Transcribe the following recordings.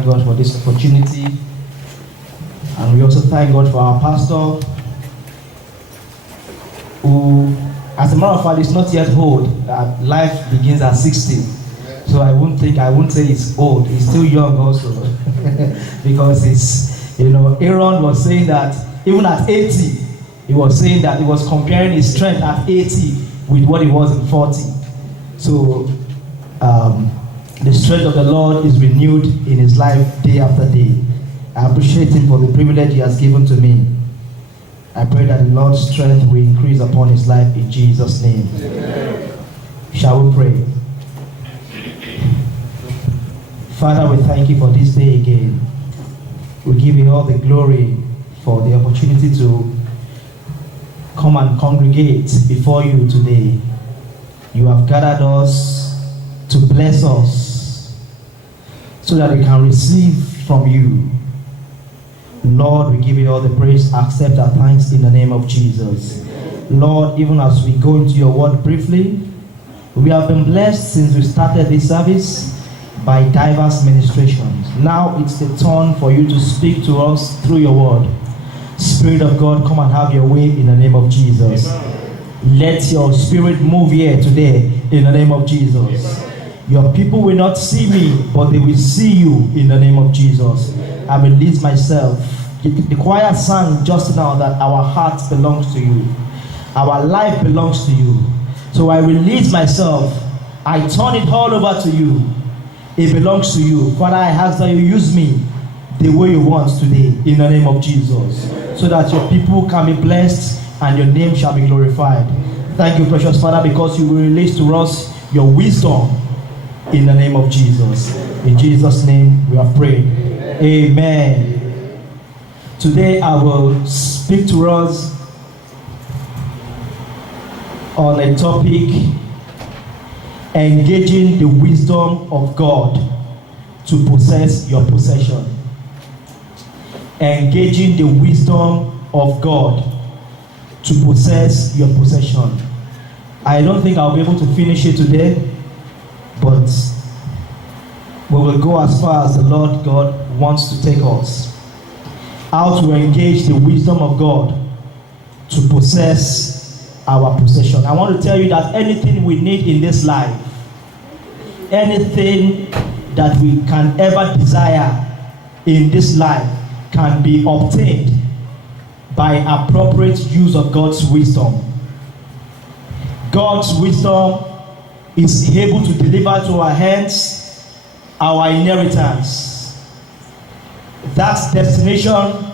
thank God for this opportunity. And we also thank God for our pastor, who, as a matter of fact, is not yet old. Life begins at 60. So I won't say he's old. He's still young also. Because Aaron was saying that even at 80, he was saying that he was comparing his strength at 80 with what he was in 40. So the strength of the Lord is renewed in his life day after day. I appreciate him for the privilege he has given to me. I pray that the Lord's strength will increase upon his life in Jesus' name. Amen. Shall we pray? Father, we thank you for this day again. We give you all the glory for the opportunity to come and congregate before you today. You have gathered us to bless us so that we can receive from you. Lord, we give you all the praise. Accept our thanks in the name of Jesus. Lord, even as we go into your word briefly, we have been blessed since we started this service by diverse ministrations. Now it's the turn for you to speak to us through your word. Spirit of God, come and have your way in the name of Jesus. Let your spirit move here today in the name of Jesus. Your people will not see me, but they will see you in the name of Jesus. I release myself. The choir sang just now that our heart belongs to you. Our life belongs to you. So I release myself. I turn it all over to you. It belongs to you. Father, I ask that you use me the way you want today in the name of Jesus, so that your people can be blessed and your name shall be glorified. Thank you, precious Father, because you will release to us your wisdom in the name of Jesus. In Jesus' name we have prayed. Amen. Today I will speak to us on a topic: engaging the wisdom of God to possess your possession. Engaging the wisdom of God to possess your possession. I don't think I'll be able to finish it today, but we will go as far as the Lord God wants to take us. How to engage the wisdom of God to possess our possession. I want to tell you that anything we need in this life, anything that we can ever desire in this life, can be obtained by appropriate use of God's wisdom. God's wisdom is able to deliver to our hands our inheritance. That destination,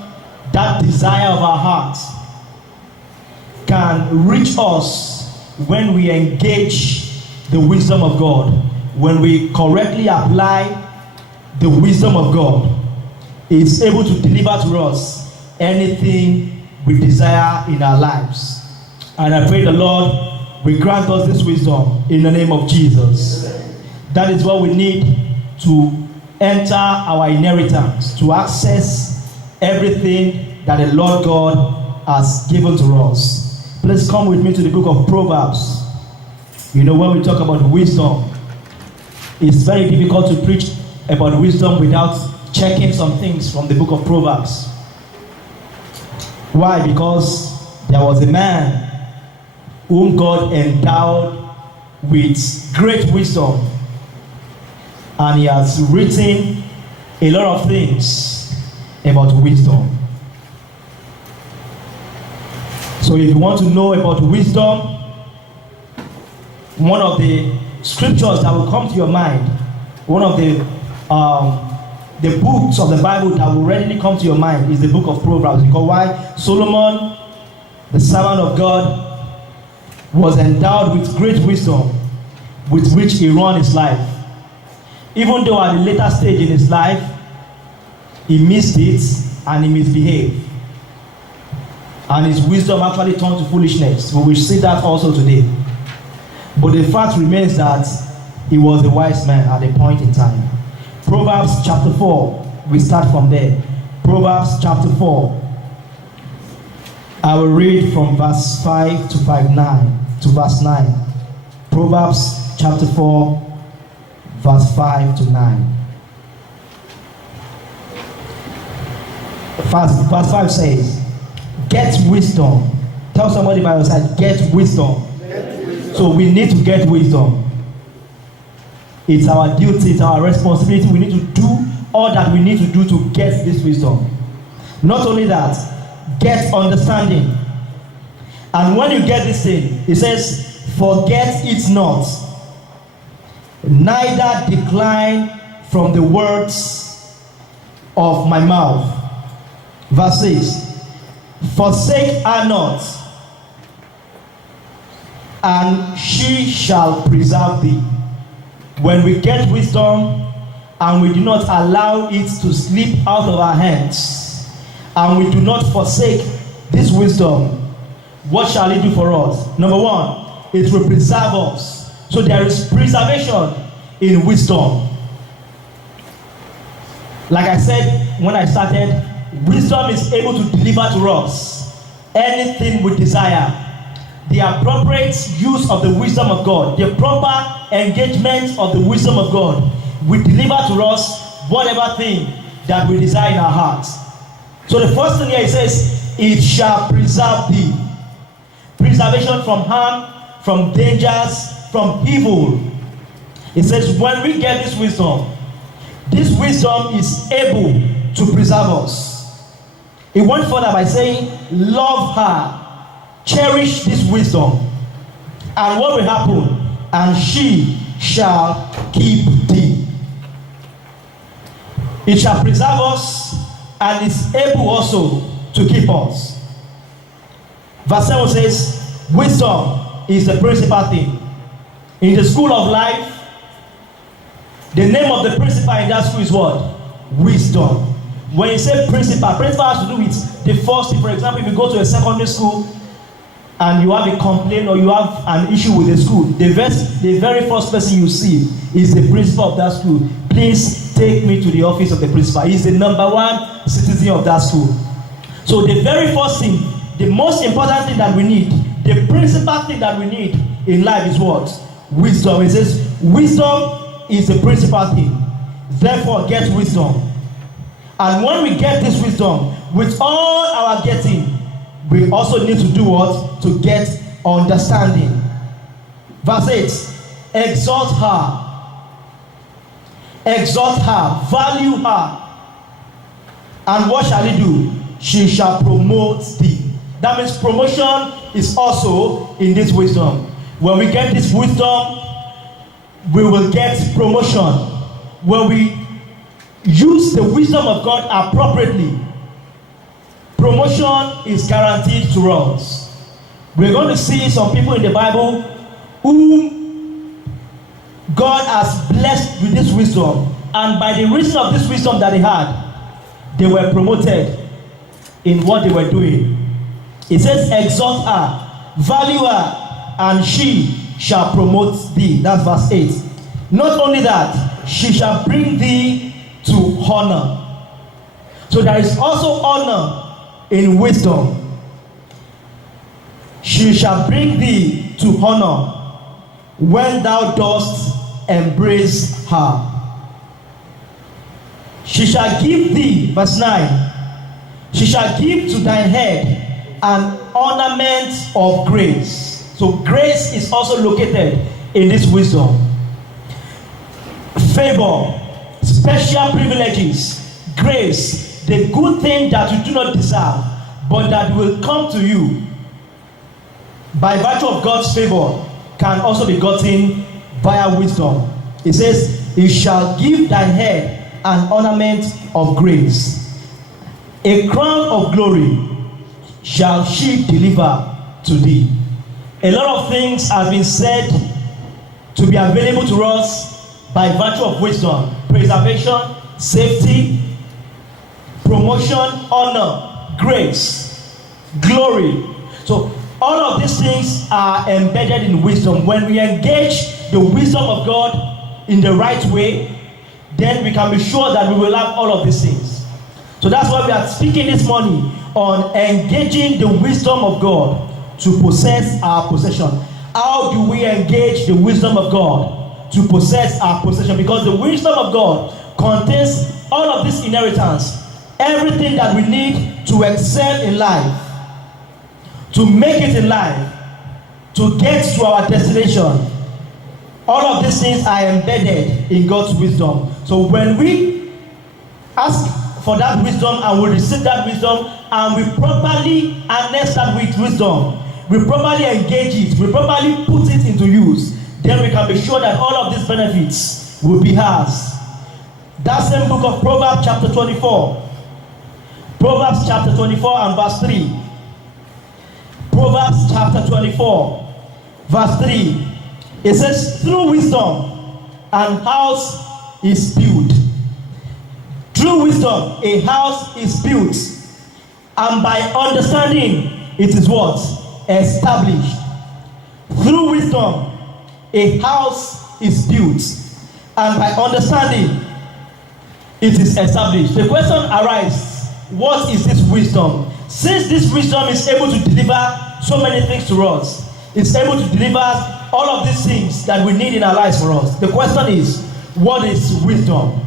that desire of our heart can reach us when we engage the wisdom of God, when we correctly apply the wisdom of God. Is able to deliver to us anything we desire in our lives. And I pray the Lord will grant us this wisdom in the name of Jesus. That is what we need to enter our inheritance, to access everything that the Lord God has given to us. Please come with me to the book of Proverbs. When we talk about wisdom, it's very difficult to preach about wisdom without checking some things from the book of Proverbs. Why? Because there was a man whom God endowed with great wisdom, and he has written a lot of things about wisdom. So if you want to know about wisdom, one of the scriptures that will come to your mind, one of the books of the Bible that will readily come to your mind is the book of Proverbs. Because why? Solomon, the servant of God, was endowed with great wisdom with which he ran his life. Even though at a later stage in his life, he missed it and he misbehaved. And his wisdom actually turned to foolishness. We will see that also today. But the fact remains that he was a wise man at a point in time. Proverbs chapter 4, we start from there. Proverbs chapter 4. I will read from verse 5 to verse 9. Proverbs chapter 4, verse 5 to 9. Verse 5 says, get wisdom. Tell somebody by your side, get wisdom. So we need to get wisdom. It's our duty, it's our responsibility. We need to do all that we need to do to get this wisdom. Not only that, get understanding. And when you get this thing, it says, forget it not, neither decline from the words of my mouth. Verse 6, forsake her not, and she shall preserve thee. When we get wisdom and we do not allow it to slip out of our hands, and we do not forsake this wisdom, what shall it do for us? Number one, it will preserve us. So there is preservation in wisdom. Like I said when I started, wisdom is able to deliver to us anything we desire. The appropriate use of the wisdom of God, the proper engagement of the wisdom of God will deliver to us whatever thing that we desire in our hearts. So the first thing here it says, it shall preserve thee. Preservation from harm, from dangers, from evil. It says when we get this wisdom is able to preserve us. It went further by saying, love her. Cherish this wisdom, and what will happen? And she shall keep thee. It shall preserve us, and is able also to keep us. Verse 7 says, wisdom is the principal thing. In the school of life, the name of the principal in that school is what? Wisdom. When you say principal has to do with the first thing. For example, if you go to a secondary school, and you have a complaint or you have an issue with the school, the very first person you see is the principal of that school. Please take me to the office of the principal. He's the number one citizen of that school. So the very first thing, the most important thing that we need, the principal thing that we need in life is what? Wisdom. It says, wisdom is the principal thing. Therefore, get wisdom. And when we get this wisdom, with all our getting, we also need to do what? To get understanding. Verse 8, exalt her. Exalt her, value her. And what shall he do? She shall promote thee. That means promotion is also in this wisdom. When we get this wisdom, we will get promotion. When we use the wisdom of God appropriately, promotion is guaranteed to us. We're going to see some people in the Bible whom God has blessed with this wisdom, and by the reason of this wisdom that they had, they were promoted in what they were doing. It says, exalt her, value her, and she shall promote thee. That's verse 8. Not only that, she shall bring thee to honor. So there is also honor in wisdom. She shall bring thee to honor when thou dost embrace her. She shall give thee, verse 9, she shall give to thine head an ornament of grace. So grace is also located in this wisdom. Favor, special privileges, grace, the good thing that you do not deserve, but that will come to you by virtue of God's favor, can also be gotten via wisdom. It says, he shall give thine head an ornament of grace. A crown of glory shall she deliver to thee. A lot of things have been said to be available to us by virtue of wisdom. Preservation, safety, promotion, honor, grace, glory. So all of these things are embedded in wisdom. When we engage the wisdom of God in the right way, then we can be sure that we will have all of these things. So that's why we are speaking this morning on engaging the wisdom of God to possess our possession. How do we engage the wisdom of God to possess our possession? Because the wisdom of God contains all of this inheritance everything that we need to excel in life, to make it in life, to get to our destination. All of these things are embedded in God's wisdom. So when we ask for that wisdom and we receive that wisdom and we properly harness that with wisdom, we properly engage it, we properly put it into use, then we can be sure that all of these benefits will be ours. That same book of Proverbs chapter 24. Proverbs chapter 24 and verse 3. Proverbs chapter 24 verse 3. It says, through wisdom an house is built. Through wisdom a house is built, and by understanding it is what? Established. Through wisdom a house is built, and by understanding it is established. The question arises, what is this wisdom? Since this wisdom is able to deliver so many things to us, it's able to deliver all of these things that we need in our lives for us. The question is, what is wisdom?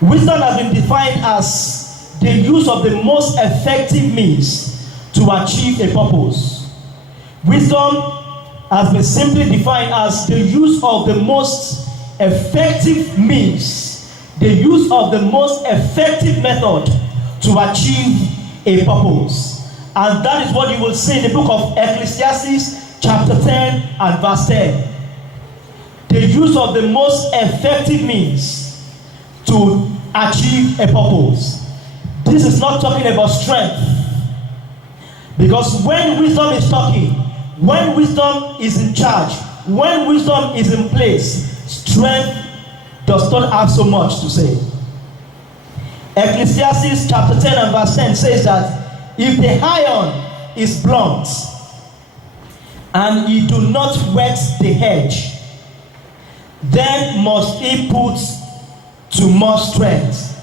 Wisdom has been defined as the use of the most effective means to achieve a purpose. Wisdom has been simply defined as the use of the most effective means, the use of the most effective method to achieve a purpose. And that is what you will see in the book of Ecclesiastes chapter 10 and verse 10. The use of the most effective means to achieve a purpose. This is not talking about strength. Because when wisdom is talking, when wisdom is in charge, when wisdom is in place, strength does not have so much to say. Ecclesiastes chapter 10 and verse 10 says that if the iron is blunt and ye do not whet the edge, then must he put to more strength.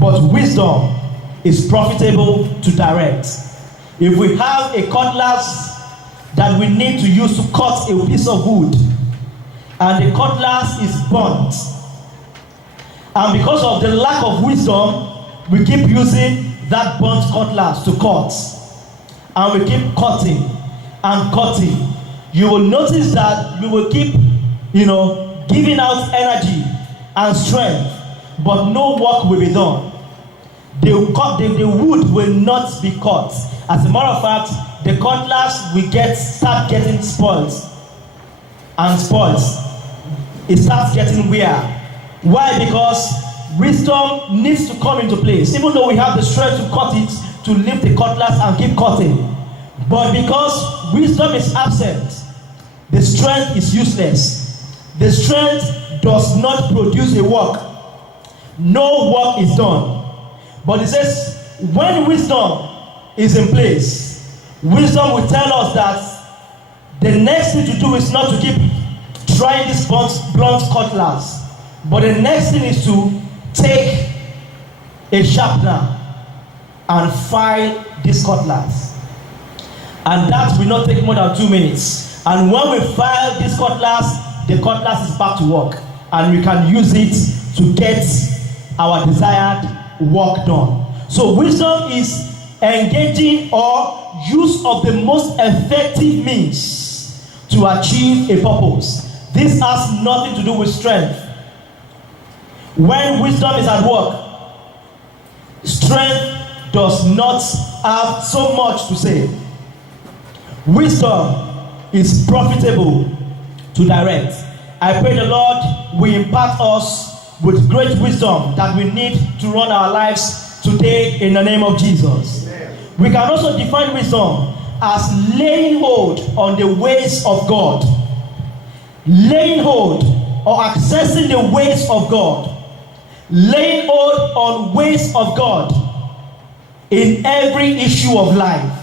But wisdom is profitable to direct. If we have a cutlass that we need to use to cut a piece of wood, and the cutlass is blunt, and because of the lack of wisdom, we keep using that blunt cutlass to cut, and we keep cutting and cutting, you will notice that we will keep, giving out energy and strength, but no work will be done. The wood will not be cut. As a matter of fact, the cutlass will start getting spoiled and spoils. It starts getting wear. Why? Because wisdom needs to come into place. Even though we have the strength to cut it, to lift the cutlass and keep cutting, but because wisdom is absent, the strength is useless. The strength does not produce a work. No work is done. But it says, when wisdom is in place, wisdom will tell us that the next thing to do is not to keep trying this blunt cutlass, but the next thing is to take a sharpener and file this cutlass. And that will not take more than 2 minutes. And when we file this cutlass, the cutlass is back to work, and we can use it to get our desired work done. So wisdom is engaging or use of the most effective means to achieve a purpose. This has nothing to do with strength. When wisdom is at work, strength does not have so much to say. Wisdom is profitable to direct. I pray the Lord will impart us with great wisdom that we need to run our lives today in the name of Jesus. Amen. We can also define wisdom as laying hold on the ways of God. Laying hold or accessing the ways of God. Laying hold on ways of God in every issue of life.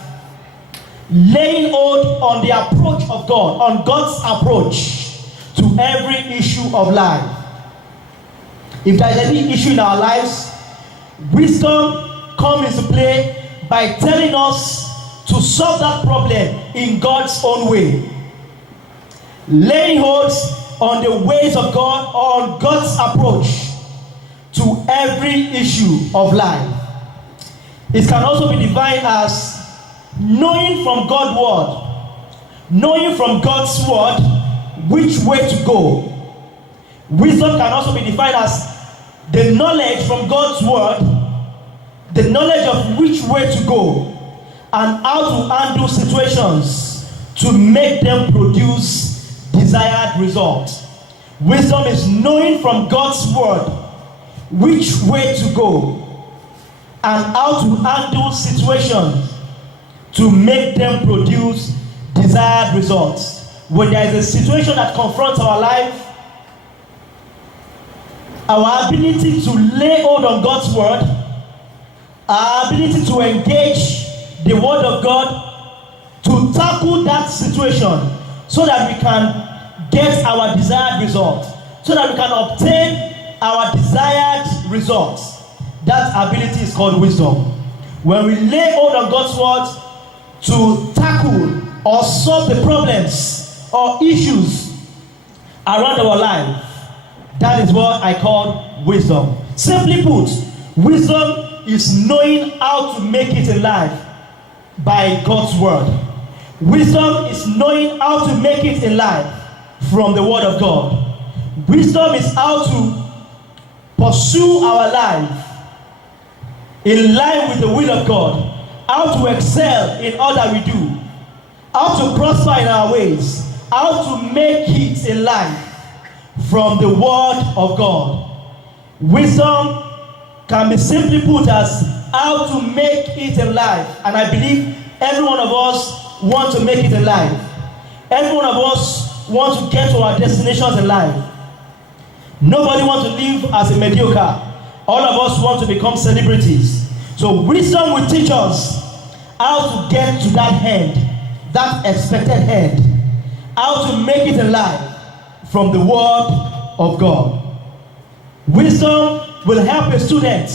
Laying hold on the approach of God, on God's approach to every issue of life. If there is any issue in our lives, wisdom comes into play by telling us to solve that problem in God's own way. Laying hold on the ways of God, or on God's approach to every issue of life. It can also be defined as knowing from God's word, knowing from God's word which way to go. Wisdom can also be defined as the knowledge from God's word, the knowledge of which way to go, and how to handle situations to make them produce desired results. Wisdom is knowing from God's word which way to go and how to handle situations to make them produce desired results. When there is a situation that confronts our life, our ability to lay hold on God's word, our ability to engage the word of God to tackle that situation so that we can get our desired result, so that we can obtain our desired results. That ability is called wisdom. When we lay hold on God's word to tackle or solve the problems or issues around our life, that is what I call wisdom. Simply put, wisdom is knowing how to make it in life by God's word. Wisdom is knowing how to make it in life from the word of God. Wisdom is how to pursue our life in line with the will of God, how to excel in all that we do, how to prosper in our ways, how to make it in life from the word of God. Wisdom can be simply put as how to make it in life, and I believe every one of us want to make it in life. Every one of us want to get to our destinations in life. Nobody wants to live as a mediocre. All of us want to become celebrities. So wisdom will teach us how to get to that end, that expected end, how to make it in life from the word of God. Wisdom will help a student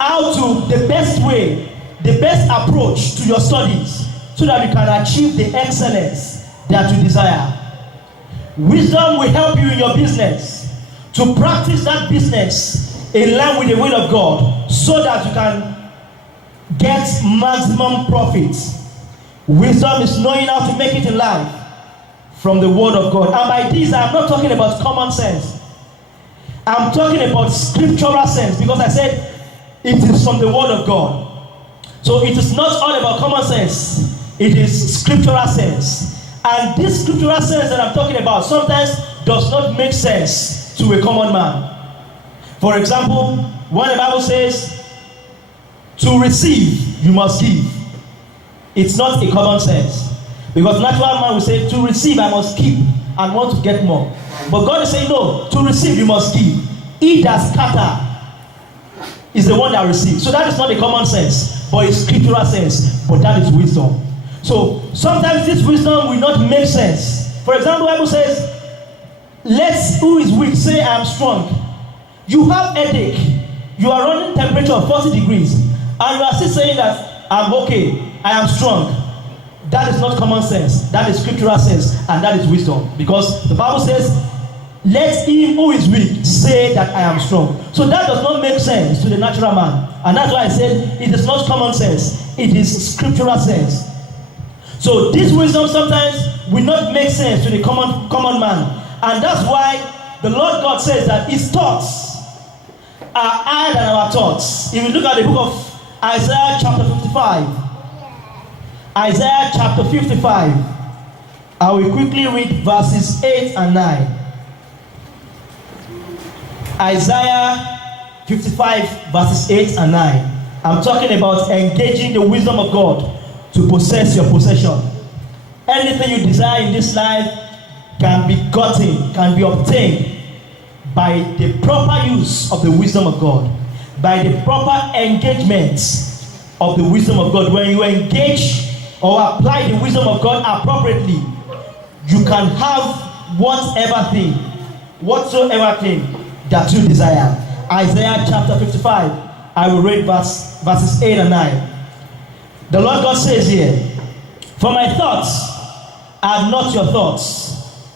how to the best way, the best approach to your studies so that you can achieve the excellence that you desire. Wisdom will help you in your business to practice that business in line with the will of God so that you can get maximum profits. Wisdom is knowing how to make it in life from the word of God. And by this, I'm not talking about common sense. I'm talking about scriptural sense, because I said it is from the word of God. So it is not all about common sense. It is scriptural sense. And this scriptural sense that I'm talking about sometimes does not make sense to a common man. For example, when the Bible says, to receive, you must give. It's not a common sense. Because natural man will say, to receive, I must keep and want to get more. But God is saying, no, to receive, you must give. He that scatter is the one that receives. So that is not a common sense, but it's scriptural sense. But that is wisdom. So sometimes this wisdom will not make sense. For example, the Bible says, let who is weak say, I am strong. You have headache. You are running temperature of 40 degrees. And you are still saying that I'm okay, I am strong. That is not common sense. That is scriptural sense. And that is wisdom. Because the Bible says, let him who is weak say that I am strong. So that does not make sense to the natural man. And that's why I said it is not common sense. It is scriptural sense. So this wisdom sometimes will not make sense to the common man. And that's why the Lord God says that his thoughts are higher than our thoughts. If you look at the book of Isaiah chapter 55. Isaiah chapter 55. I will quickly read verses 8 and 9. Isaiah 55 verses 8 and 9. I'm talking about engaging the wisdom of God to possess your possession. Anything you desire in this life can be gotten, can be obtained by the proper use of the wisdom of God, by the proper engagement of the wisdom of God. When you engage or apply the wisdom of God appropriately, you can have whatsoever thing that you desire. Isaiah chapter 55, I will read verses 8 and 9. The Lord God says here, for my thoughts are not your thoughts,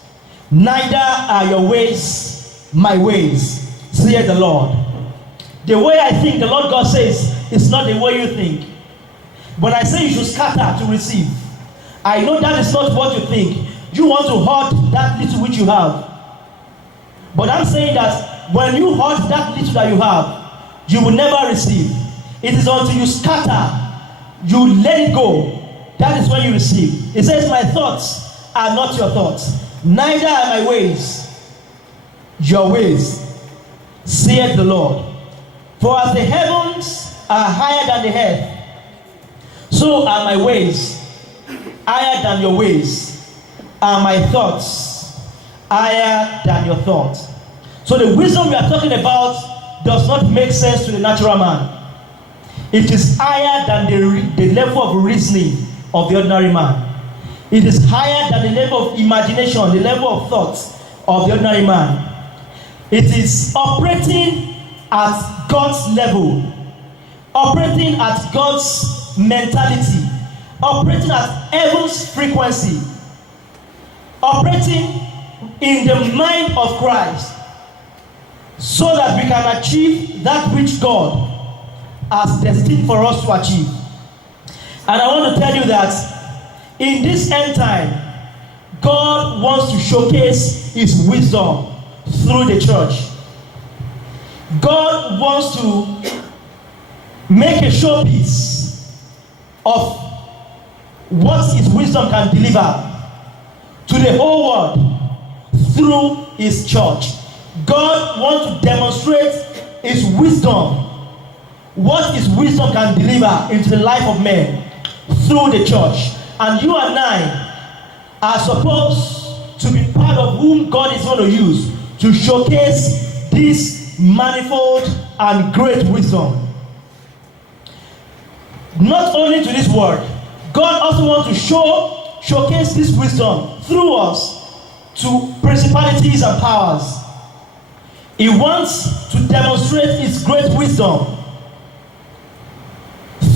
neither are your ways my ways, saith the Lord. The way I think, the Lord God says, is not the way you think. When I say you should scatter to receive, I know that is not what you think. You want to hoard that little which you have. But I'm saying that when you hoard that little that you have, you will never receive. It is until you scatter, you let it go, that is when you receive. It says, my thoughts are not your thoughts, neither are my ways your ways, saith the Lord. For as the heavens are higher than the earth, so are my ways higher than your ways, are my thoughts higher than your thoughts. So the wisdom we are talking about does not make sense to the natural man. It is higher than the level of reasoning of the ordinary man. It is higher than the level of imagination, the level of thoughts of the ordinary man. It is operating at God's level, operating at God's mentality, operating at heaven's frequency, operating in the mind of Christ, so that we can achieve that which God has destined for us to achieve. And I want to tell you that in this end time, God wants to showcase his wisdom through the church. God wants to make a showpiece of what his wisdom can deliver to the whole world through his church. God wants to demonstrate his wisdom, what his wisdom can deliver into the life of men through the church. And you and I are supposed to be part of whom God is going to use to showcase this manifold and great wisdom. Not only to this world, God also wants to showcase this wisdom through us to principalities and powers. He wants to demonstrate his great wisdom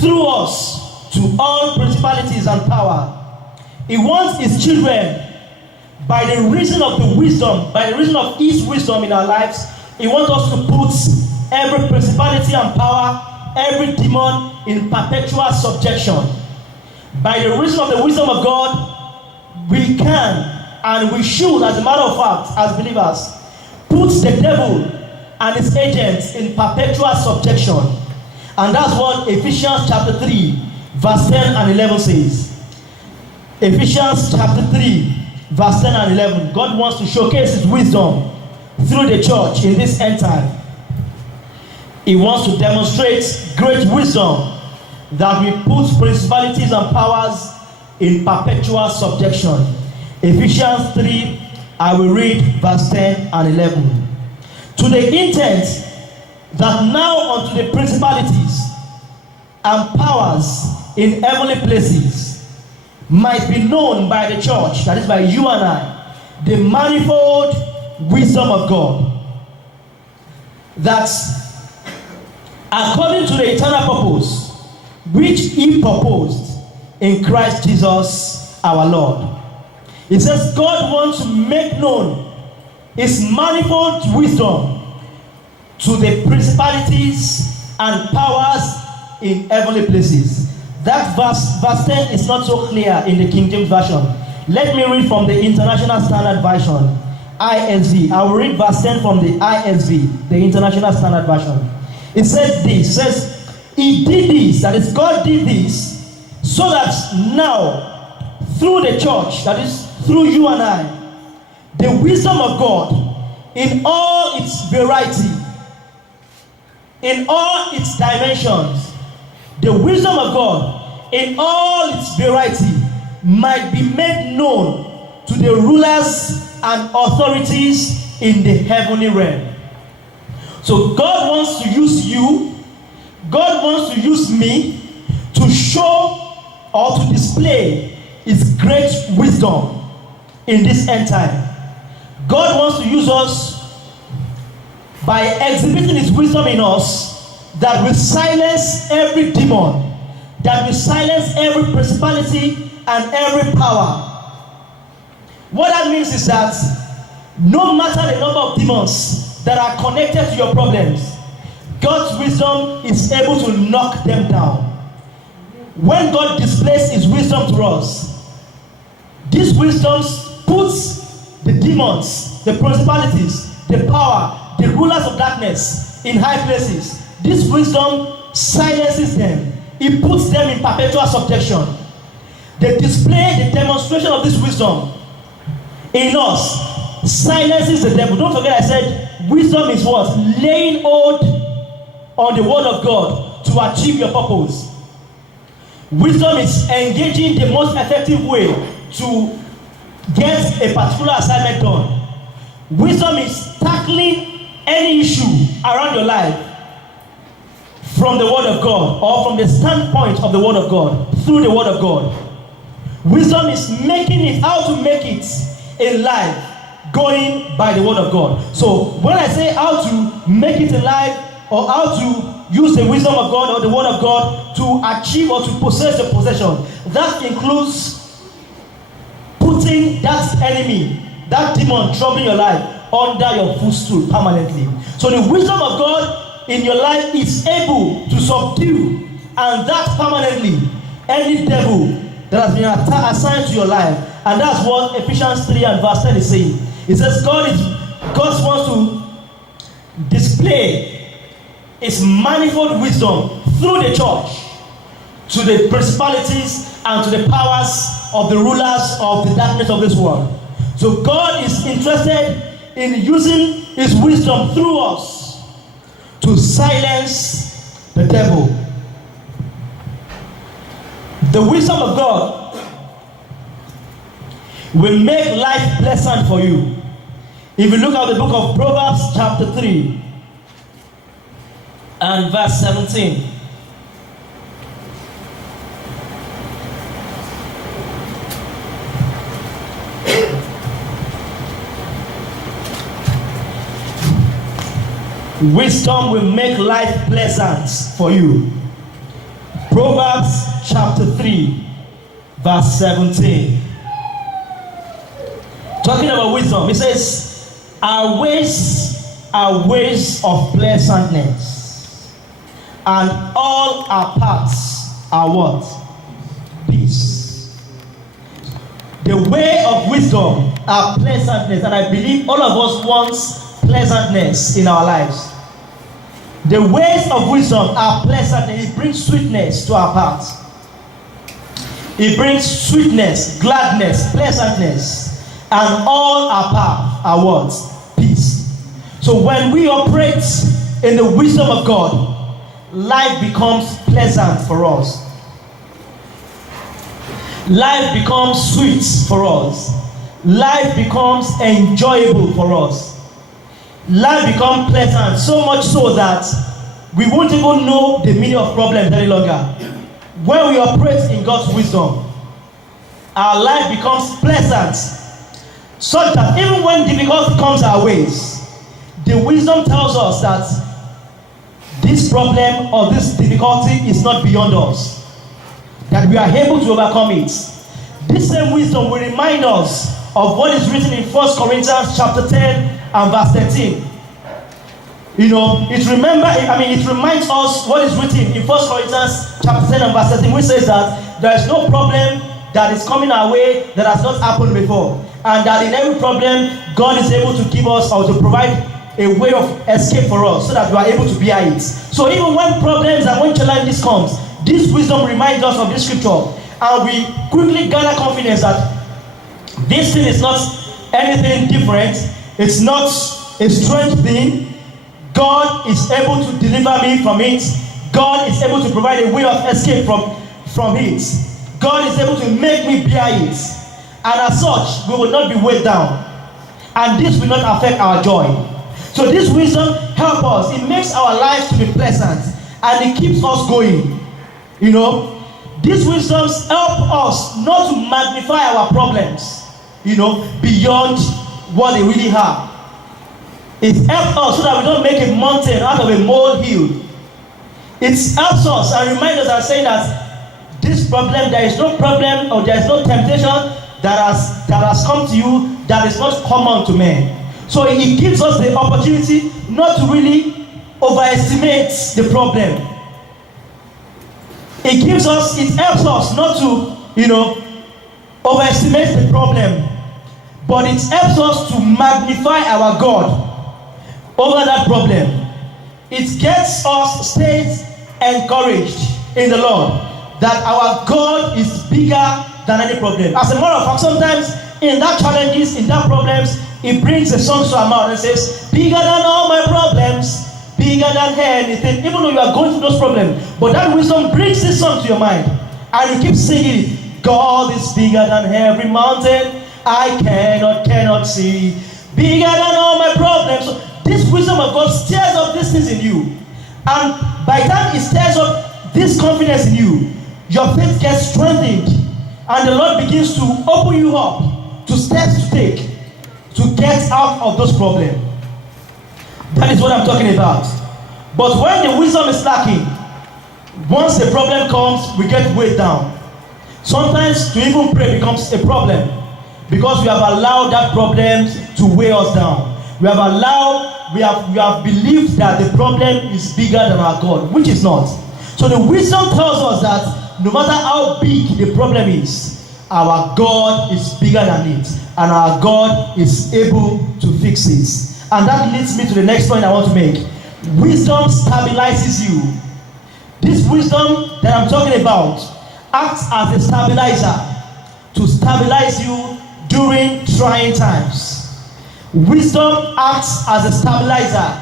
through us to all principalities and power. He wants his children, by the reason of the wisdom, by the reason of his wisdom in our lives, he wants us to put every principality and power, every demon in perpetual subjection. By the reason of the wisdom of God, we can and we should, as a matter of fact, as believers, put the devil and his agents in perpetual subjection. And that's what Ephesians chapter 3, verse 10 and 11 says. Ephesians chapter 3, verse 10 and 11. God wants to showcase his wisdom through the church in this end time. He wants to demonstrate great wisdom that we put principalities and powers in perpetual subjection. Ephesians 3, I will read verse 10 and 11. To the intent that now unto the principalities and powers in heavenly places might be known by the church, that is by you and I, the manifold wisdom of God, that according to the eternal purpose which he proposed in Christ Jesus our Lord. It says God wants to make known his manifold wisdom to the principalities and powers in heavenly places. That verse 10 is not so clear in the King James Version. Let me read from the International Standard Version, ISV. I will read verse 10 from the ISV, the International Standard Version. It says this, it says, he did this, that is, God did this, so that now, through the church, that is, through you and I, the wisdom of God, in all its variety, in all its dimensions, the wisdom of God, in all its variety, might be made known to the rulers and authorities in the heavenly realm. So God wants to use you, God wants to use me to show or to display his great wisdom in this end time. God wants to use us by exhibiting his wisdom in us that will silence every demon, that will silence every principality and every power. What that means is that No matter the number of demons that are connected to your problems, God's wisdom is able to knock them down. When God displays his wisdom to us, this wisdom puts the demons, the principalities, the power, the rulers of darkness in high places. This wisdom silences them. It puts them in perpetual subjection. The display, the demonstration of this wisdom in us silences the devil. Don't forget I said wisdom is what? Laying hold on the word of God to achieve your purpose. Wisdom is engaging the most effective way to get a particular assignment done. Wisdom is tackling any issue around your life from the word of God, or from the standpoint of the word of God, through the word of God. Wisdom is making it, how to make it in life, going by the word of God. So when I say how to make it in life, or how to use the wisdom of God or the word of God to achieve or to possess the possession, that includes putting that enemy, that demon troubling your life, under your footstool permanently. So the wisdom of God in your life is able to subdue, and that permanently, any devil that has been assigned to your life. And that's what Ephesians 3 and verse 10 is saying. It says God wants to display his manifold wisdom through the church to the principalities and to the powers of the rulers of the darkness of this world. So God is interested in using his wisdom through us to silence the devil. The wisdom of God will make life pleasant for you. If you look at the book of Proverbs chapter 3 and verse 17. Wisdom will make life pleasant for you. Proverbs chapter 3 verse 17. Talking about wisdom, it says, our ways are ways of pleasantness, and all our paths are what? Peace. The way of wisdom are pleasantness, and I believe all of us want pleasantness in our lives. The ways of wisdom are pleasantness. It brings sweetness to our paths. It brings sweetness, gladness, pleasantness. And all our paths are what? Peace. So when we operate in the wisdom of God, life becomes pleasant for us. Life becomes sweet for us. Life becomes enjoyable for us. Life becomes pleasant, so much so that we won't even know the meaning of problems any longer. When we operate in God's wisdom, our life becomes pleasant, such that even when difficulty comes our ways, the wisdom tells us that this problem or this difficulty is not beyond us, that we are able to overcome it. This same wisdom will remind us of what is written in 1 Corinthians chapter 10 and verse 13. You know, it reminds us what is written in 1 Corinthians chapter 10 and verse 13, which says that there is no problem that is coming our way that has not happened before, and that in every problem God is able to give us or to provide a way of escape for us so that we are able to bear it. So even when problems and when challenges comes, this wisdom reminds us of this scripture, and we quickly gather confidence that this thing is not anything different. It's not a strange thing. God is able to deliver me from it. God is able to provide a way of escape from it. God is able to make me bear it. And as such, we will not be weighed down. And this will not affect our joy. So this wisdom helps us. It makes our lives to be pleasant. And it keeps us going. You know, these wisdoms help us not to magnify our problems, you know, beyond what they really are. It helps us so that we don't make a mountain out of a molehill. It helps us and reminds us and saying that this problem, there is no problem or there is no temptation that has come to you that is not common to men. So it gives us the opportunity not to really overestimate the problem. It helps us not to, overestimate the problem, but it helps us to magnify our God over that problem. It gets us stay encouraged in the Lord that our God is bigger than any problem. As a matter of fact, sometimes in that challenges, in that problems, it brings a song to our mouth and says, bigger than all my problems, bigger than anything, even though you are going through those problems. But that wisdom brings this song to your mind, and you keep singing it. God is bigger than every mountain I cannot see, bigger than all my problems. So this wisdom of God stirs up these things in you, and by the time it stirs up this confidence in you, your faith gets strengthened, and the Lord begins to open you up to steps to take to get out of those problems. That is what I'm talking about. But when the wisdom is lacking, once the problem comes, we get weighed down. Sometimes to even pray becomes a problem because we have allowed that problem to weigh us down. We have believed that the problem is bigger than our God, which is not. So the wisdom tells us that no matter how big the problem is, our God is bigger than it, and our God is able to fix it. And that leads me to the next point I want to make. Wisdom stabilizes you. This wisdom that I'm talking about acts as a stabilizer to stabilize you during trying times. Wisdom acts as a stabilizer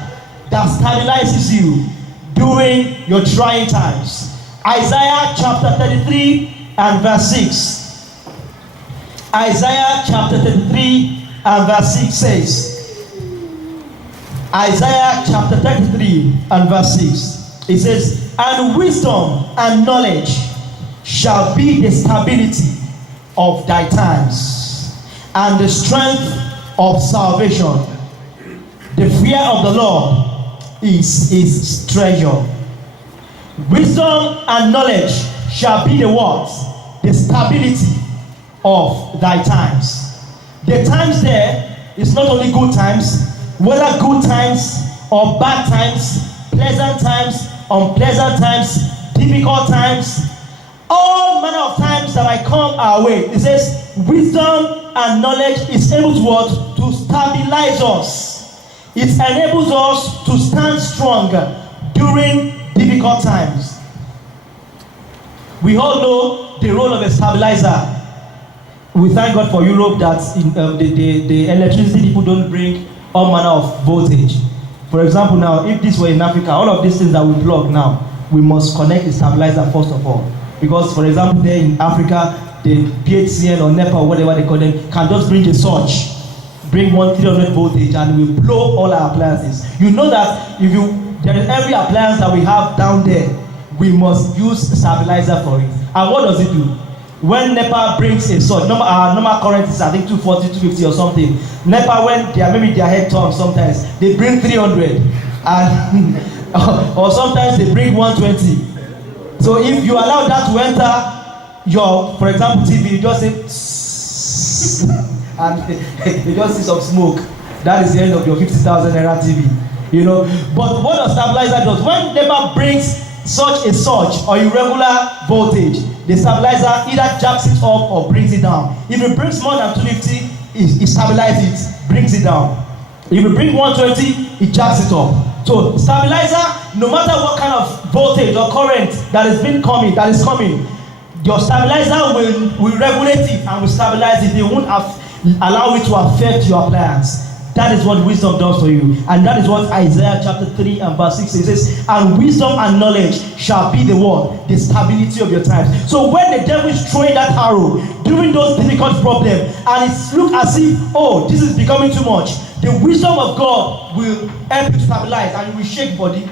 that stabilizes you during your trying times. Isaiah chapter 33 and verse 6. Isaiah chapter 33 and verse 6 says, Isaiah chapter 33 and verse 6, it says, and wisdom and knowledge shall be the stability of thy times, and the strength of salvation. The fear of the Lord is his treasure. Wisdom and knowledge shall be the what? The stability of thy times. The times there is not only good times, whether good times or bad times, pleasant times, unpleasant times, difficult times, all manner of times that might come our way. It says wisdom and knowledge is able to what? To stabilize us. It enables us to stand strong during difficult times. We all know the role of a stabilizer. We thank God for Europe that the electricity people don't bring all manner of voltage. For example, now, if this were in Africa, all of these things that we plug now, we must connect the stabilizer first of all. Because, for example, there in Africa, the PHCN or NEPA or whatever they call them can just bring a surge, bring 300 voltage, and we blow all our appliances. You know that there is every appliance that we have down there, we must use a stabilizer for it. And what does it do? When NEPA brings a surge, normal current is I think 240, 250 or something. NEPA, when maybe their head turns sometimes, they bring 300, and or sometimes they bring 120. So if you allow that to enter your, for example, TV, you just say and you just see some smoke. That is the end of your 50,000 naira TV. But what a stabilizer does, when NEPA brings such a surge or irregular voltage, the stabilizer either jacks it up or brings it down. If it brings more than 250, it stabilizes it, brings it down. If it brings 120, it jacks it up. So stabilizer, no matter what kind of voltage or current that is coming, your stabilizer will regulate it and will stabilize it. It won't allow it to affect your appliance. That is what wisdom does for you. And that is what Isaiah chapter 3 and verse 6 says. And wisdom and knowledge shall be the what? The stability of your times. So when the devil is throwing that arrow during those difficult problems, and it looks as if, oh, this is becoming too much, the wisdom of God will help you to stabilize, and you will shake body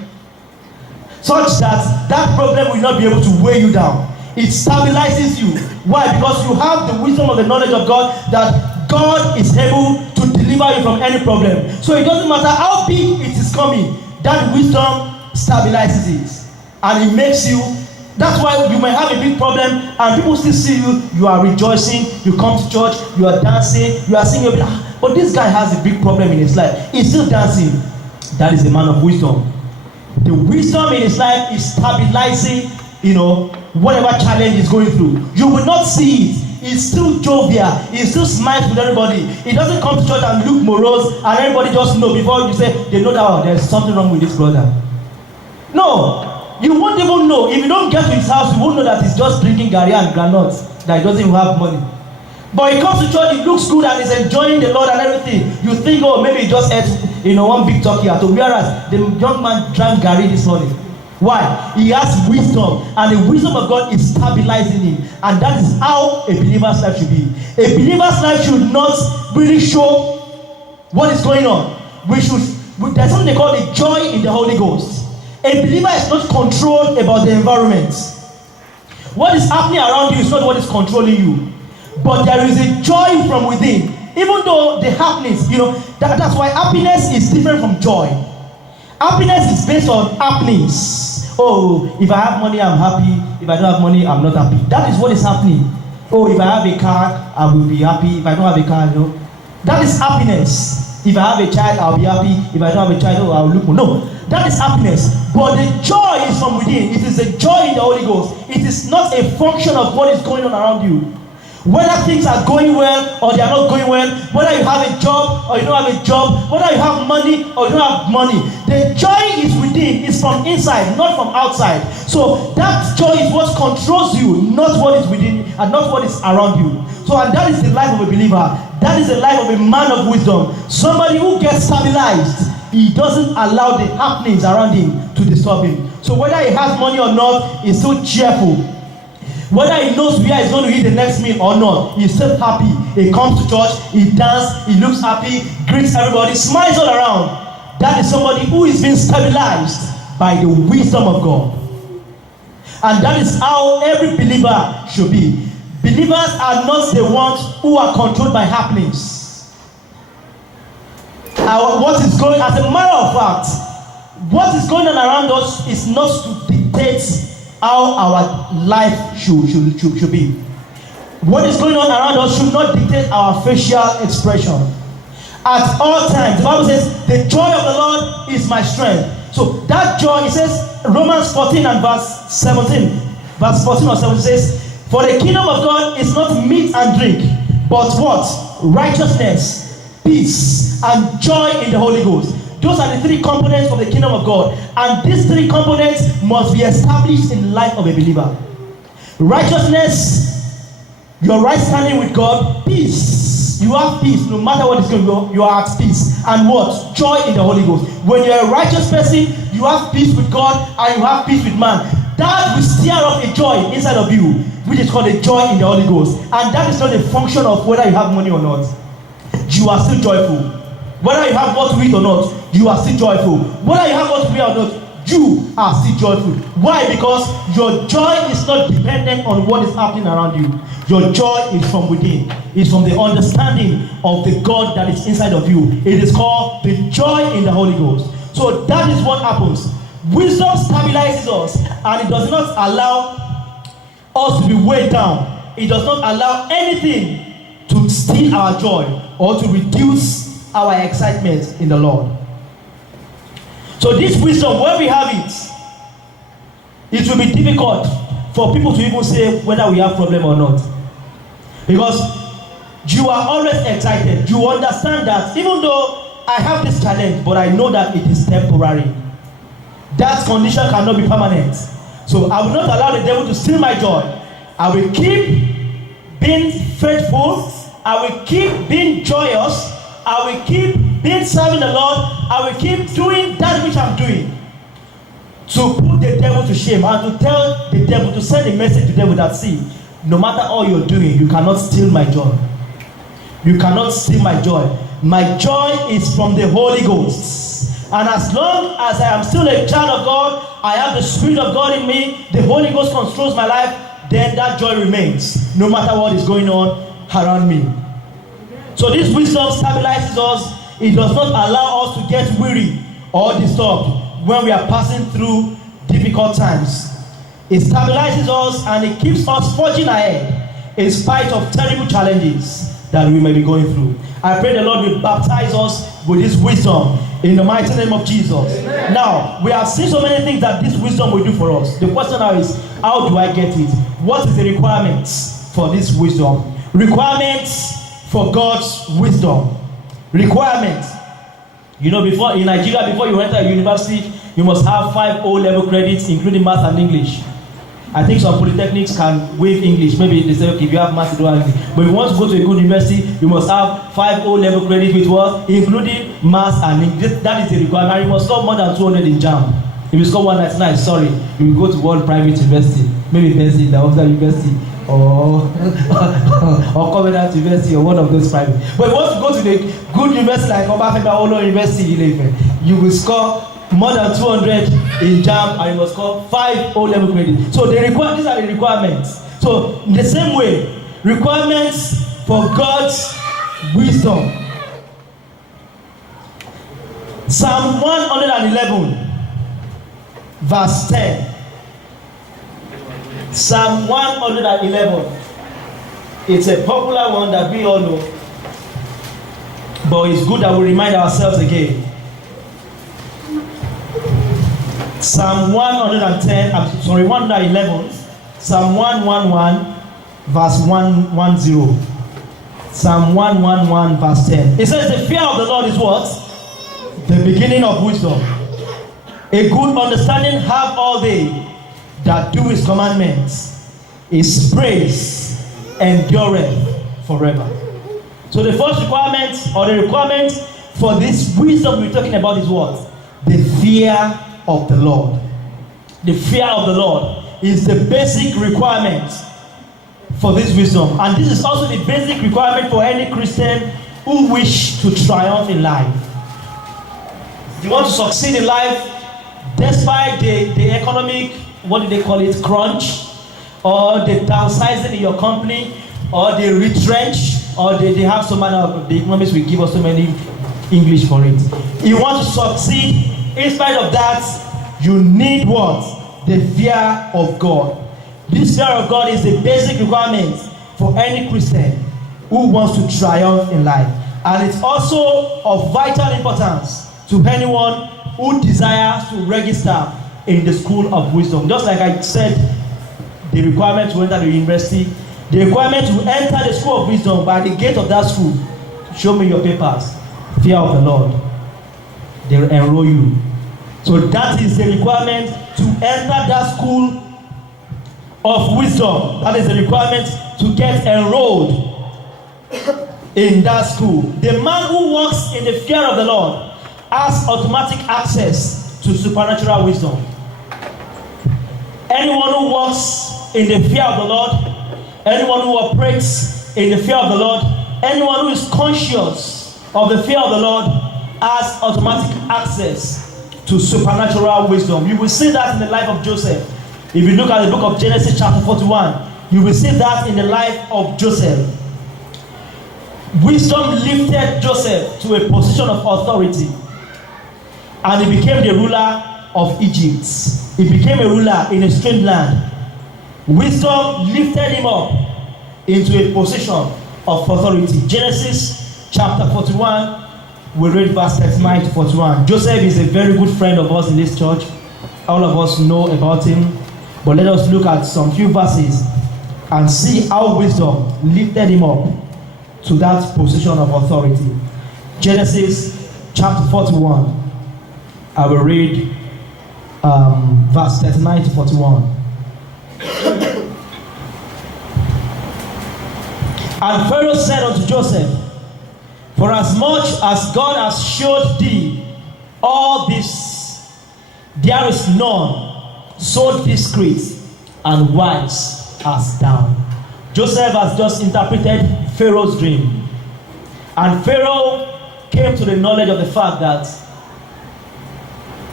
such that that problem will not be able to weigh you down. It stabilizes you. Why? Because you have the wisdom of the knowledge of God, that God is able to deliver you from any problem. So it doesn't matter how big it is coming, that wisdom stabilizes it. And it makes you, That's why you may have a big problem and people still see you, you are rejoicing, you come to church, you are dancing, you are singing, but this guy has a big problem in his life. He's still dancing. That is a man of wisdom. The wisdom in his life is stabilizing, whatever challenge he's going through. You will not see it. He's still jovial. He still smiles with everybody. He doesn't come to church and look morose and everybody just know before you say, they know that there's something wrong with this brother. No. You won't even know. If you don't get to his house, you won't know that he's just drinking garri and groundnuts, that he doesn't even have money. But he comes to church, he looks good and he's enjoying the Lord and everything. You think, maybe he just ate, one big turkey at home. Whereas the young man drank garri this morning. Why? He has wisdom, and the wisdom of God is stabilizing him. And that is how a believer's life should be. A believer's life should not really show what is going on. There's something they call the joy in the Holy Ghost. A believer is not controlled about the environment. What is happening around you is not what is controlling you. But there is a joy from within. Even though the happiness, that's why happiness is different from joy. Happiness is based on happenings. If I have money, I'm happy. If I don't have money, I'm not happy. That is what is happening. If I have a car, I will be happy. If I don't have a car, that is happiness. If I have a child, I'll be happy. If I don't have a child, I'll look. No, that is happiness. But the joy is from within. It is a joy in the Holy Ghost. It is not a function of what is going on around you. Whether things are going well or they are not going well, whether you have a job or you don't have a job, whether you have money or you don't have money, the joy is within. It's from inside, not from outside. So that joy is what controls you, not what is within and not what is around you. So, and that is the life of a believer. That is the life of a man of wisdom. Somebody who gets stabilized. He doesn't allow the happenings around him to disturb him. So whether he has money or not, he's still cheerful. Whether he knows where he's going to eat the next meal or not, he's still happy. He comes to church, he dances, he looks happy, greets everybody, smiles all around. That is somebody who is being stabilized by the wisdom of God. And that is how every believer should be. Believers are not the ones who are controlled by happenings. What is going, as a matter of fact, what is going on around us is not to dictate how our life should be. What is going on around us should not dictate our facial expression. At all times, the Bible says, the joy of the Lord is my strength. So that joy, it says, Romans 14 and verse 17. Verse 14 or 17 says, for the kingdom of God is not meat and drink, but what? Righteousness, peace, and joy in the Holy Ghost. Those are the three components of the kingdom of God. And these three components must be established in the life of a believer. Righteousness, your right standing with God. Peace, you have peace no matter what is going on. You are at peace. And what? Joy in the Holy Ghost. When you're a righteous person, you have peace with God and you have peace with man. That will stir up a joy inside of you, which is called a joy in the Holy Ghost. And that is not a function of whether you have money or not. You are still joyful. Whether you have what to eat or not, you are still joyful. Whether you have what to wear or not, you are still joyful. Why? Because your joy is not dependent on what is happening around you. Your joy is from within. It's from the understanding of the God that is inside of you. It is called the joy in the Holy Ghost. So that is what happens. Wisdom stabilizes us, and it does not allow us to be weighed down. It does not allow anything to steal our joy or to reduce our excitement in the Lord. So this wisdom, when we have it will be difficult for people to even say whether we have problem or not. Because you are always excited. You understand that even though I have this challenge, but I know that it is temporary. That condition cannot be permanent. So I will not allow the devil to steal my joy. I will keep being faithful. I will keep being joyous. I will keep being serving the Lord. I will keep doing that which I'm doing. To put the devil to shame and to tell the devil, to send a message to the devil that, see, no matter all you're doing, you cannot steal my joy. You cannot steal my joy. My joy is from the Holy Ghost. And as long as I am still a child of God, I have the Spirit of God in me, the Holy Ghost controls my life, then that joy remains, no matter what is going on around me. So this wisdom stabilizes us. It does not allow us to get weary or disturbed when we are passing through difficult times. It stabilizes us and it keeps us forging ahead in spite of terrible challenges that we may be going through. I pray the Lord will baptize us with His wisdom in the mighty name of Jesus. Amen. Now, we have seen so many things that this wisdom will do for us. The question now is, how do I get it? What is the requirements for this wisdom? Requirements for God's wisdom. Requirements. You know, before in Nigeria, before you enter a university, you must have 5 O-level credits, including math and English. I think some polytechnics can waive English. Maybe they say, okay, if you have math, you don't have English. But if you want to go to a good university, you must have 5 O-level credits with what? Including math and English. That is the requirement. You must score more than 200 in JAMB. If you score 199, sorry, you will go to one private university. Maybe Pennsy, the Oxford University, or Covenant University, or one of those private. But if you want to go to the good university like Obafemi Awolowo University, you will score more than 200 in JAMB, and you must score 5 O-level credits. So these are the requirements. So in the same way, requirements for God's wisdom. Psalm 111, verse 10. Psalm 111. It's a popular one that we all know, but it's good that we remind ourselves again. Psalm 111, Psalm 111, verse 110. Psalm 111, verse 10. It says, the fear of the Lord is what? The beginning of wisdom. A good understanding have all they that do His commandments. His praise endureth forever. So the first requirement, or the requirement for this wisdom we're talking about is what? The fear of the Lord. The fear of the Lord is the basic requirement for this wisdom. And this is also the basic requirement for any Christian who wish to triumph in life. You want to succeed in life despite the economic, what do they call it, crunch, or the downsizing in your company, or the retrench, or they have so many of the economists will give us so many English for it. You want to succeed. In spite of that, you need what? The fear of God. This fear of God is the basic requirement for any Christian who wants to triumph in life. And it's also of vital importance to anyone who desires to register in the school of wisdom. Just like I said, the requirement to enter the university, the requirement to enter the school of wisdom by the gate of that school. Show me your papers. Fear of the Lord. They will enroll you. So that is the requirement to enter that school of wisdom. That is the requirement to get enrolled in that school. The man who walks in the fear of the Lord has automatic access to supernatural wisdom. Anyone who walks in the fear of the Lord, anyone who operates in the fear of the Lord, anyone who is conscious of the fear of the Lord has automatic access to supernatural wisdom. You will see that in the life of Joseph. If you look at the book of Genesis chapter 41, you will see that in the life of Joseph. Wisdom lifted Joseph to a position of authority, and he became the ruler of Egypt. He became a ruler in a strange land. Wisdom lifted him up into a position of authority. Genesis chapter 41, we read verse 39 to 41. Joseph is a very good friend of us in this church. All of us know about him. But let us look at some few verses and see how wisdom lifted him up to that position of authority. Genesis chapter 41. I will read verse 39 to 41. And Pharaoh said unto Joseph, for as much as God has showed thee all this, there is none so discreet and wise as thou. Joseph has just interpreted Pharaoh's dream. And Pharaoh came to the knowledge of the fact that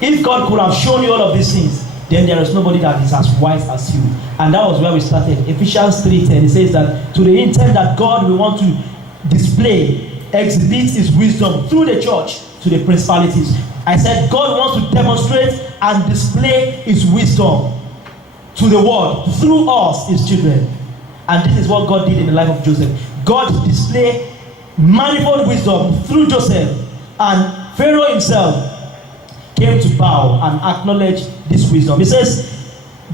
if God could have shown you all of these things, then there is nobody that is as wise as you. And that was where we started. Ephesians 3:10, it says that to the intent that God will want to display, exhibit His wisdom through the church to the principalities. I said God wants to demonstrate and display His wisdom to the world through us, his children. And this is what God did in the life of Joseph. God displayed manifold wisdom through Joseph, and Pharaoh himself came to bow and acknowledge this wisdom. He says,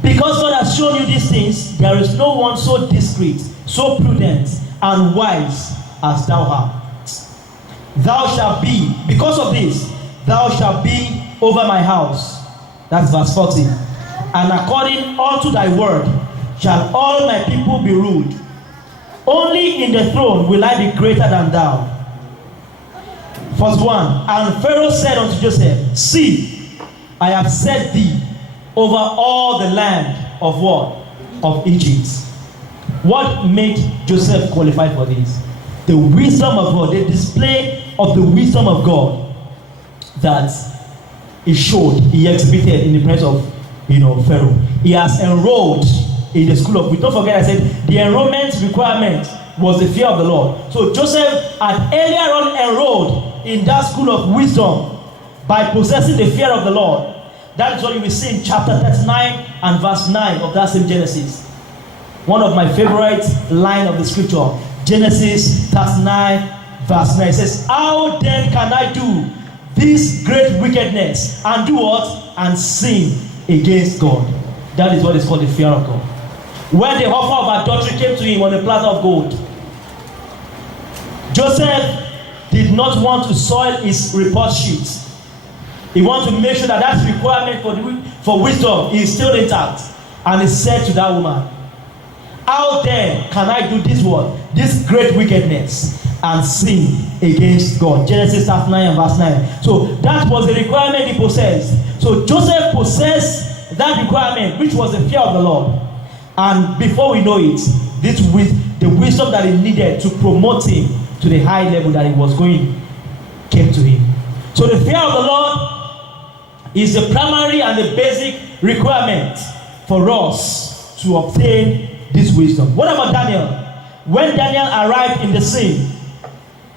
because God has shown you these things, there is no one so discreet, so prudent, and wise as thou art. Thou shalt be, because of this, thou shalt be over my house. That's verse 40. And according unto thy word shall all my people be ruled. Only in the throne will I be greater than thou. Verse 1. And Pharaoh said unto Joseph, see, I have set thee over all the land of what? Of Egypt. What made Joseph qualified for this? The wisdom of God, the display of the wisdom of God that he showed, he exhibited in the presence of Pharaoh. He has enrolled in the school of wisdom. Don't forget I said the enrollment requirement was the fear of the Lord. So Joseph had earlier on enrolled in that school of wisdom by possessing the fear of the Lord. That is what you will see in chapter 39 and verse 9 of that same Genesis. One of my favorite lines of the scripture, Genesis 39 verse 9. It says, how then can I do this great wickedness and do what? And sin against God. That is what is called the fear of God. When the offer of adultery came to him on a platter of gold, Joseph did not want to soil his report sheet. He wanted to make sure that that requirement for wisdom is still intact. And he said to that woman, how then can I do this word, this great wickedness, and sin against God? Genesis 39 and verse 9. So that was the requirement he possessed. So Joseph possessed that requirement, which was the fear of the Lord. And before we know it, the wisdom that he needed to promote him to the high level that he was going came to him. So the fear of the Lord is the primary and the basic requirement for us to obtain this wisdom. What about Daniel? When Daniel arrived in the scene,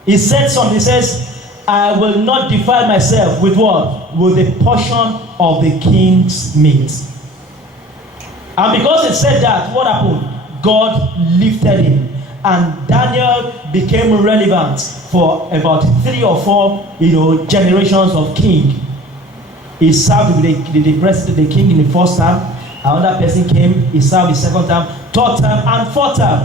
he said something. He says, I will not defile myself with what? With a portion of the king's meat. And because he said that, what happened? God lifted him. And Daniel became relevant for about 3 or 4, generations of king. He served with the king in the first term. Another person came, he served the second term, third term, and fourth term.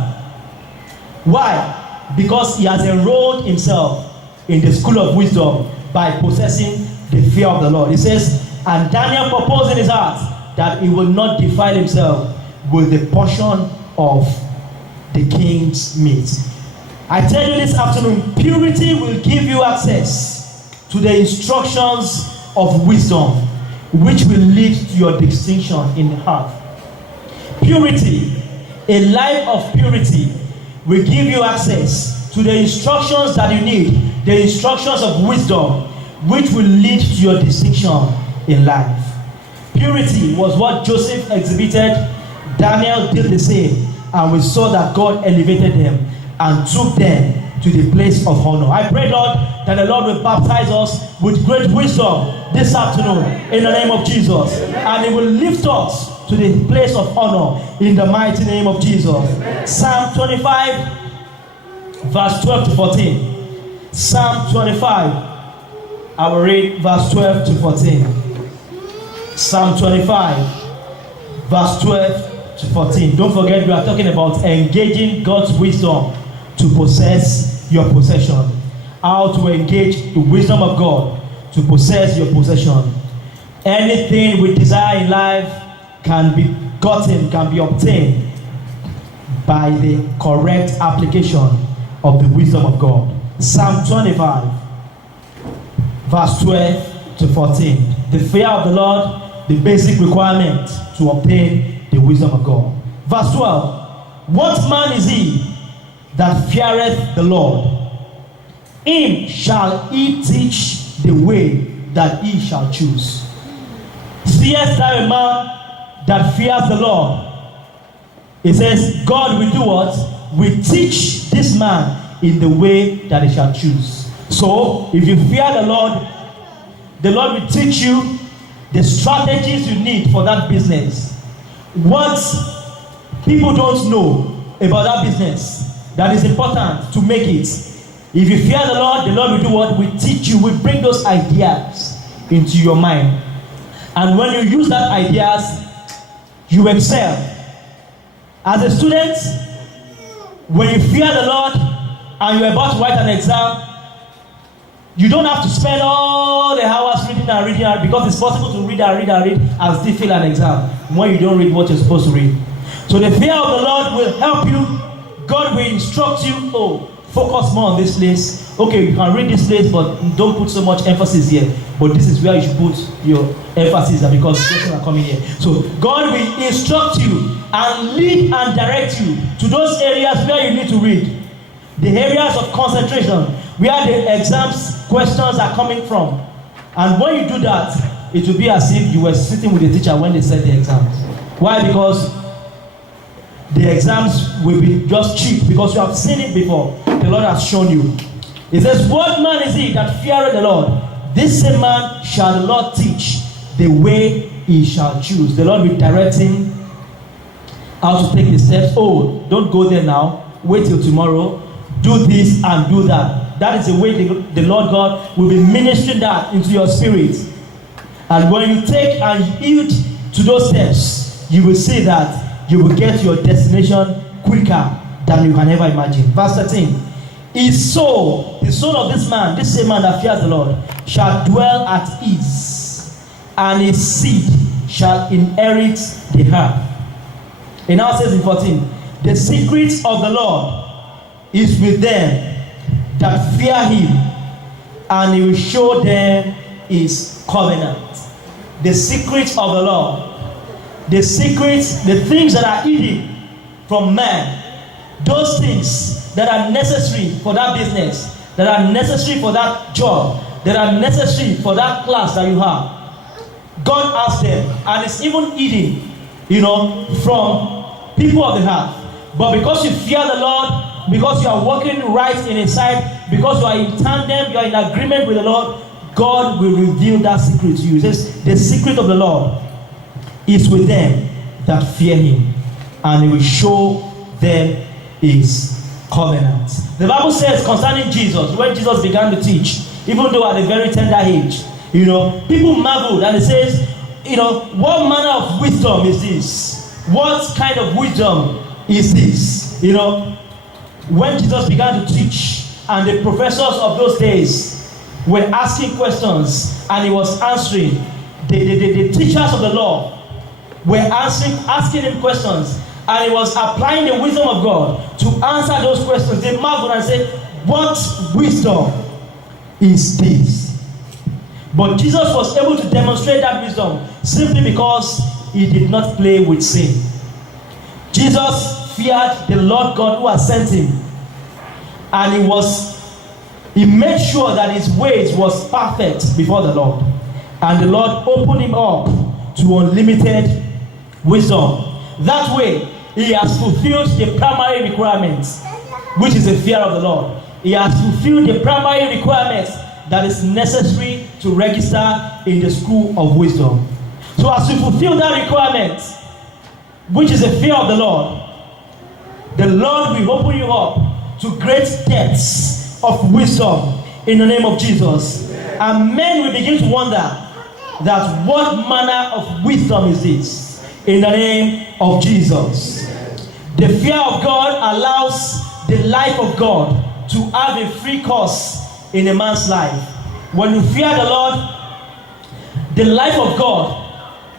Why? Because he has enrolled himself in the school of wisdom by possessing the fear of the Lord. He says, and Daniel proposed in his heart that he will not defile himself with the portion of the king's meat. I tell you this afternoon, purity will give you access to the instructions of wisdom, which will lead to your distinction in the heart. Purity, a life of purity, will give you access to the instructions that you need, the instructions of wisdom, which will lead to your distinction in life. Purity was what Joseph exhibited. Daniel did the same, and we saw that God elevated them and took them to the place of honor. I pray, Lord, that the Lord will baptize us with great wisdom this afternoon in the name of Jesus, and He will lift us to the place of honor in the mighty name of Jesus. Psalm 25 verse 12 to 14. Psalm 25, I will read verse 12 to 14. Psalm 25 verse 12 to 14. Don't forget, we are talking about engaging God's wisdom to possess your possession. How to engage the wisdom of God to possess your possession. Anything we desire in life can be gotten, can be obtained by the correct application of the wisdom of God. Psalm 25 verse 12 to 14. The fear of the Lord, the basic requirement to obtain the wisdom of God. Verse 12. What man is he that feareth the Lord? Him shall he teach the way that he shall choose. Seest thou a man that fears the Lord? It says, God will do what? Will teach this man in the way that he shall choose. So, if you fear the Lord will teach you the strategies you need for that business. what people don't know about that business that is important to make it. If you fear the Lord will do what? Will teach you, will bring those ideas into your mind. And when you use that ideas, you excel. As a student, when you fear the Lord and you're about to write an exam, you don't have to spend all the hours reading because it's possible to read and still fail an exam when you don't read what you're supposed to read. So the fear of the Lord will help you. God will instruct you. Focus more on this place. Okay, you can read this place, but don't put so much emphasis here. But this is where you should put your emphasis because questions are coming here. So God will instruct you and lead and direct you to those areas where you need to read. The areas of concentration, where the exams questions are coming from. And when you do that, it will be as if you were sitting with the teacher when they set the exams. Why? Because the exams will be just cheap because you have seen it before. The Lord has shown you. It says, what man is he that feareth the Lord? This same man shall the Lord teach the way he shall choose. The Lord will direct him how to take the steps. Don't go there now. Wait till tomorrow. Do this and do that. That is the way the Lord God will be ministering that into your spirit. And when you take and yield to those steps, you will see that you will get to your destination quicker than you can ever imagine. Verse 13. His soul, the soul of this man, this same man that fears the Lord, shall dwell at ease, and his seed shall inherit the earth. It now says in 14, the secret of the Lord is with them that fear him, and he will show them his covenant. The secret of the Lord, the secrets, the things that are hidden from man, those things that are necessary for that business, that are necessary for that job, that are necessary for that class that you have. God has them, and it's even hidden, from people of the heart. But because you fear the Lord, because you are walking right in His sight, because you are in tandem, you are in agreement with the Lord, God will reveal that secret to you. It says, the secret of the Lord is with them that fear Him, and He will show them His covenant. The Bible says concerning Jesus, when Jesus began to teach, even though at a very tender age, people marveled, and it says, what manner of wisdom is this? What kind of wisdom is this? When Jesus began to teach, and the professors of those days were asking questions, and He was answering, the teachers of the law were asking Him questions, and He was applying the wisdom of God to answer those questions. They marveled and said, what wisdom is this? But Jesus was able to demonstrate that wisdom simply because He did not play with sin. Jesus feared the Lord God who has sent Him, and He made sure that His ways was perfect before the Lord, and the Lord opened Him up to unlimited wisdom. That way, He has fulfilled the primary requirements, which is the fear of the Lord. He has fulfilled the primary requirements that is necessary to register in the school of wisdom. So as you fulfill that requirement, which is the fear of the Lord will open you up to great depths of wisdom in the name of Jesus. And men will begin to wonder that what manner of wisdom is this in the name of Jesus. The fear of God allows the life of God to have a free course in a man's life. When you fear the Lord, the life of God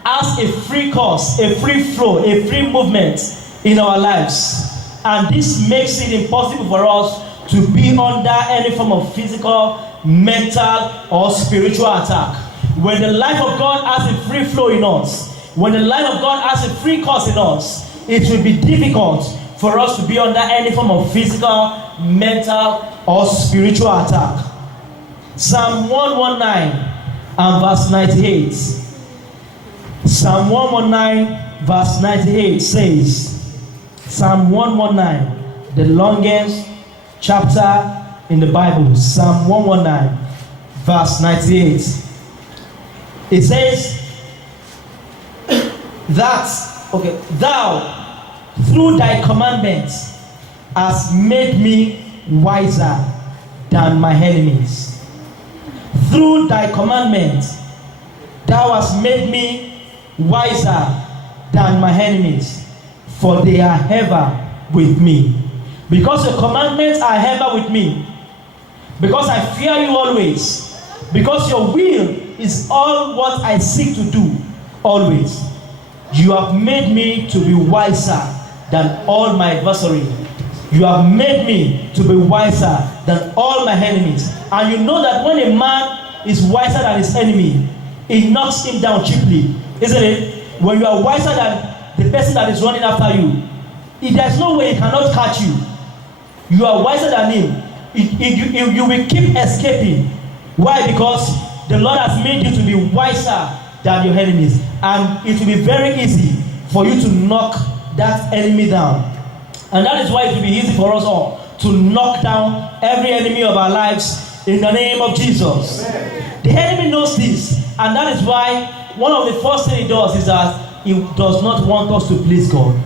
has a free course, a free flow, a free movement in our lives. And this makes it impossible for us to be under any form of physical, mental, or spiritual attack. When the life of God has a free flow in us, when the life of God has a free course in us, it will be difficult for us to be under any form of physical, mental, or spiritual attack. Psalm 119 and verse 98. Psalm 119 verse 98 says, Psalm 119, the longest chapter in the Bible, Psalm 119 verse 98. It says that, thou through thy commandments hast made me wiser than my enemies. Through thy commandments thou hast made me wiser than my enemies, for they are ever with me. Because your commandments are ever with me, because I fear you always, because your will is all what I seek to do always. You have made me to be wiser than all my adversaries. You have made me to be wiser than all my enemies. And you know that when a man is wiser than his enemy, it knocks him down cheaply, isn't it? When you are wiser than the person that is running after you, there's no way he cannot catch you. You are wiser than him. You will keep escaping. Why? Because the Lord has made you to be wiser than your enemies, and it will be very easy for you to knock that enemy down. And that is why it will be easy for us all to knock down every enemy of our lives in the name of Jesus. Amen. The enemy knows this, and that is why one of the first things he does is that he does not want us to please God.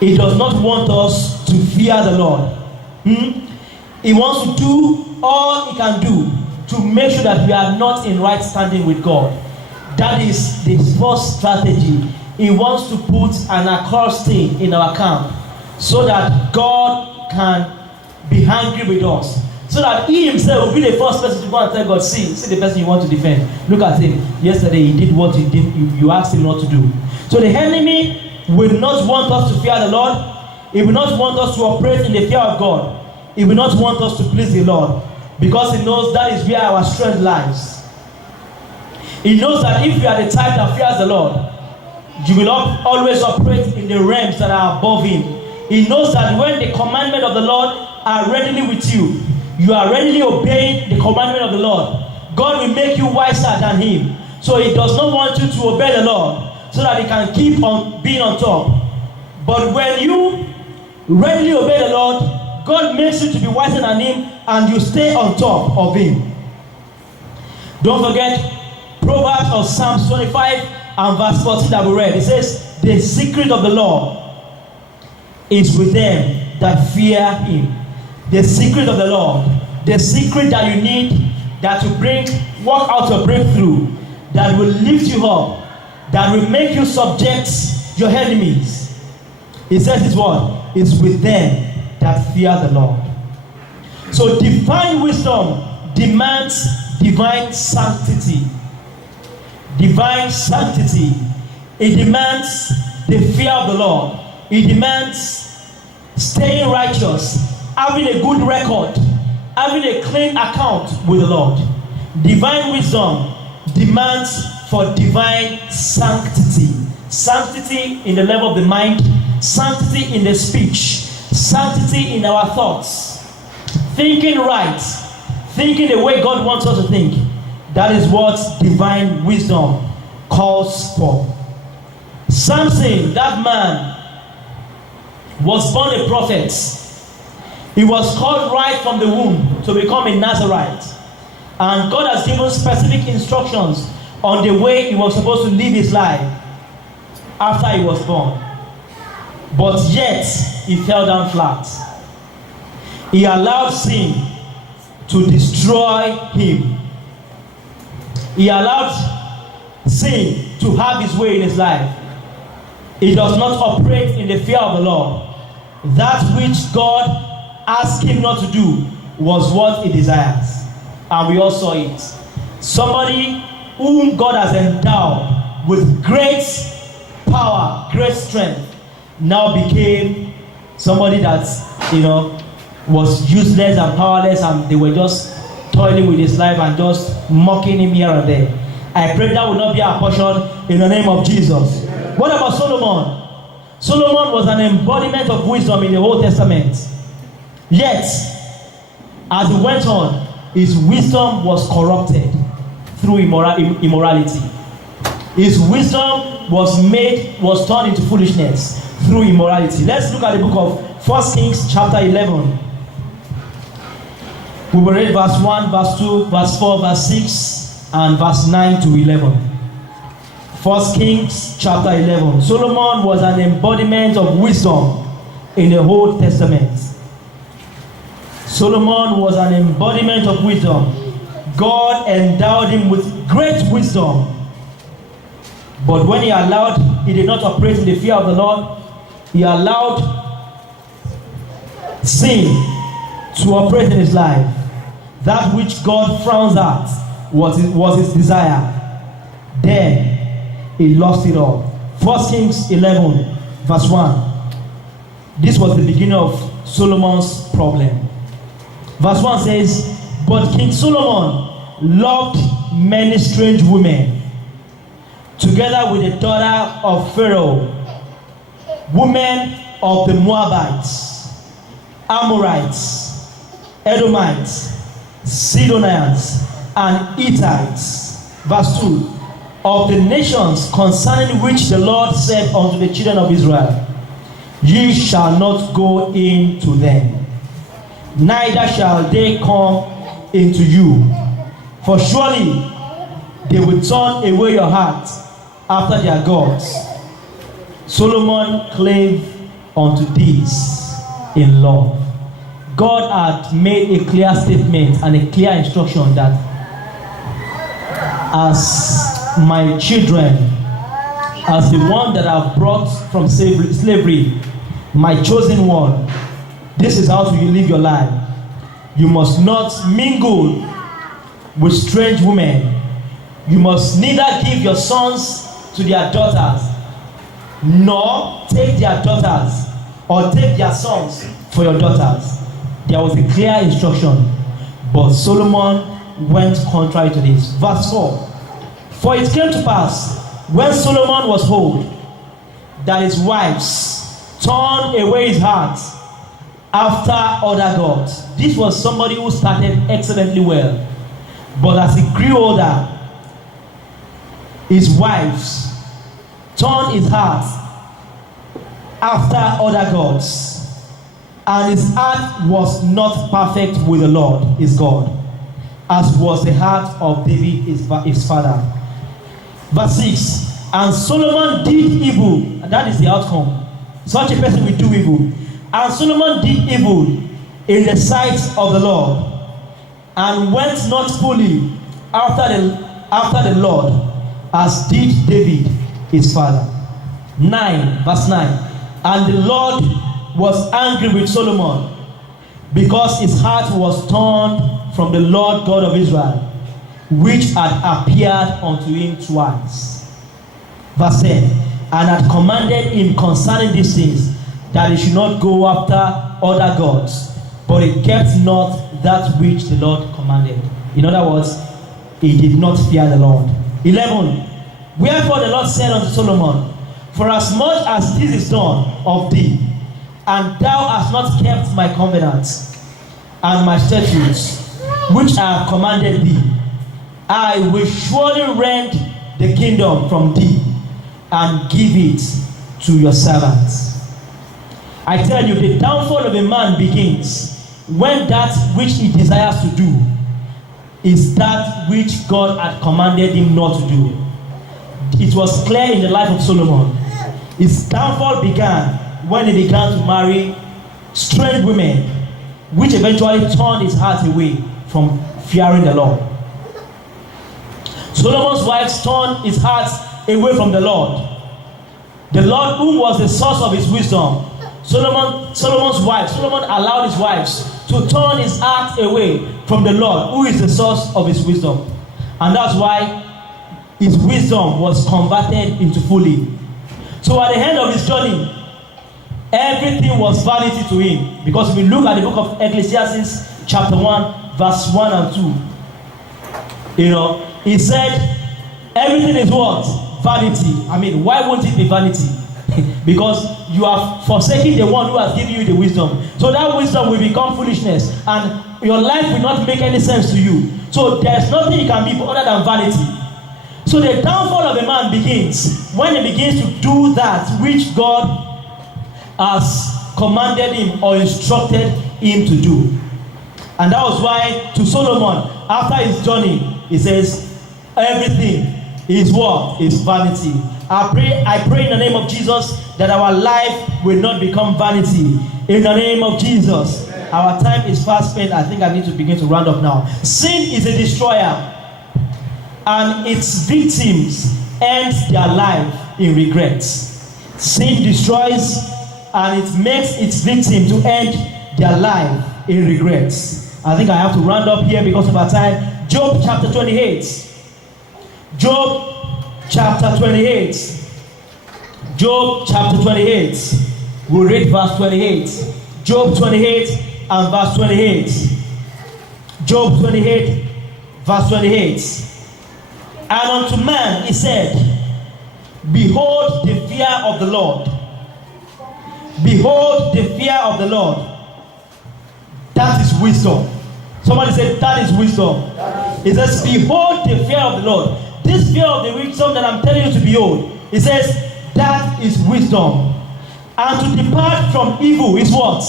He does not want us to fear the Lord. He wants to do all he can do to make sure that we are not in right standing with God. That is the first strategy. He wants to put an accursed thing in our camp so that God can be angry with us. So that he himself will be the first person to go and tell God, see the person you want to defend. Look at him. Yesterday he did what you asked him not to do. So the enemy will not want us to fear the Lord. He will not want us to operate in the fear of God. He will not want us to please the Lord, because he knows that is where our strength lies. He knows that if you are the type that fears the Lord, you will always operate in the realms that are above him. He knows that when the commandment of the Lord are readily with you, you are readily obeying the commandment of the Lord, God will make you wiser than him. So he does not want you to obey the Lord so that he can keep on being on top. But when you readily obey the Lord, God makes you to be wiser than him, and you stay on top of him. Don't forget Proverbs or Psalms 25 and verse 14 that we read. It says, the secret of the Lord is with them that fear him. The secret of the Lord, the secret that you need, that will work out your breakthrough, that will lift you up, that will make you subject your enemies. It says this word is with them that fear the Lord. So divine wisdom demands divine sanctity. Divine sanctity. It demands the fear of the Lord. It demands staying righteous, having a good record, having a clean account with the Lord. Divine wisdom demands for divine sanctity. Sanctity in the level of the mind, sanctity in the speech, sanctity in our thoughts, thinking right, thinking the way God wants us to think. That is what divine wisdom calls for. Samson, that man, was born a prophet. He was called right from the womb to become a Nazarite. And God has given specific instructions on the way he was supposed to live his life after he was born. But yet, he fell down flat. He allowed sin to destroy him. He allowed sin to have his way in his life. He does not operate in the fear of the Lord. That which God asked him not to do was what he desires. And we all saw it. Somebody whom God has endowed with great power, great strength, now became somebody that, was useless and powerless, and they were just toiling with his life and just mocking him here and there. I pray that will not be our portion in the name of Jesus. What about Solomon? Solomon was an embodiment of wisdom in the Old Testament. Yet, as he went on, his wisdom was corrupted through immorality. His wisdom was turned into foolishness through immorality. Let's look at the book of 1 Kings chapter 11. We will read verse 1, verse 2, verse 4, verse 6, and verse 9 to 11. 1 Kings chapter 11. Solomon was an embodiment of wisdom in the Old Testament. Solomon was an embodiment of wisdom. God endowed him with great wisdom. But when he did not operate in the fear of the Lord, he allowed sin to operate in his life. That which God frowns at was his desire. Then he lost it all. 1 Kings 11 verse 1. This was the beginning of Solomon's problem. Verse 1 says, "But King Solomon loved many strange women, together with the daughter of Pharaoh, women of the Moabites, Amorites, Edomites, Sidonians, and Hittites." Verse 2, "Of the nations concerning which the Lord said unto the children of Israel, Ye shall not go in to them, neither shall they come into you. For surely they will turn away your heart after their gods." Solomon clave unto these in love. God had made a clear statement and a clear instruction that as my children, as the one that I've brought from slavery, my chosen one, this is how you live your life. You must not mingle with strange women. You must neither give your sons to their daughters, nor take their daughters or take their sons for your daughters. There was a clear instruction, but Solomon went contrary to this. Verse 4, "For it came to pass, when Solomon was old, that his wives turned away his heart after other gods." This was somebody who started excellently well, but as he grew older, his wives turned his heart after other gods, and his heart was not perfect with the Lord his God, as was the heart of David his father. Verse 6, "And Solomon did evil," and that is the outcome. Such a person will do evil. "And Solomon did evil in the sight of the Lord, and went not fully after the Lord, as did David his father." 9, verse 9, "And the Lord was angry with Solomon, because his heart was turned from the Lord God of Israel, which had appeared unto him twice." Verse 10, "And had commanded him concerning these things, that he should not go after other gods, but he kept not that which the Lord commanded." In other words, he did not fear the Lord. 11, "Wherefore the Lord said unto Solomon, For as much as this is done of thee, and thou hast not kept my covenant and my statutes, which I have commanded thee, I will surely rend the kingdom from thee, and give it to your servants." I tell you, the downfall of a man begins when that which he desires to do is that which God had commanded him not to do. It was clear in the life of Solomon. His downfall began when he began to marry strange women, which eventually turned his heart away from fearing the Lord. Solomon's wives turned his heart away from the Lord. The Lord, who was the source of his wisdom, Solomon's wives, Solomon allowed his wives to turn his heart away from the Lord, who is the source of his wisdom. And that's why his wisdom was converted into folly. So at the end of his journey, everything was vanity to him. Because if we look at the book of Ecclesiastes chapter 1, verse 1 and 2, he said, everything is what? Vanity. I mean, why won't it be vanity? Because you have forsaken the one who has given you the wisdom. So that wisdom will become foolishness, and your life will not make any sense to you. So there's nothing you can be other than vanity. So the downfall of a man begins when he begins to do that which God has commanded him or instructed him to do. And that was why to Solomon, after his journey, he says, everything is what? Is vanity. I pray in the name of Jesus that our life will not become vanity. In the name of Jesus. Our time is fast spent. I think I need to begin to round up now. Sin is a destroyer, and its victims end their life in regrets. Sin destroys, and it makes its victim to end their life in regrets. I think I have to round up here because of our time. Job chapter 28. Job chapter 28. Job chapter 28. We'll read verse 28. Job 28 and verse 28. Job 28, verse 28. And unto man he said, behold the fear of the Lord. Behold the fear of the Lord. That is wisdom. Somebody said, that is wisdom. It says, behold the fear of the Lord. This fear of the wisdom that I'm telling you to behold, it says, that is wisdom. And to depart from evil is what?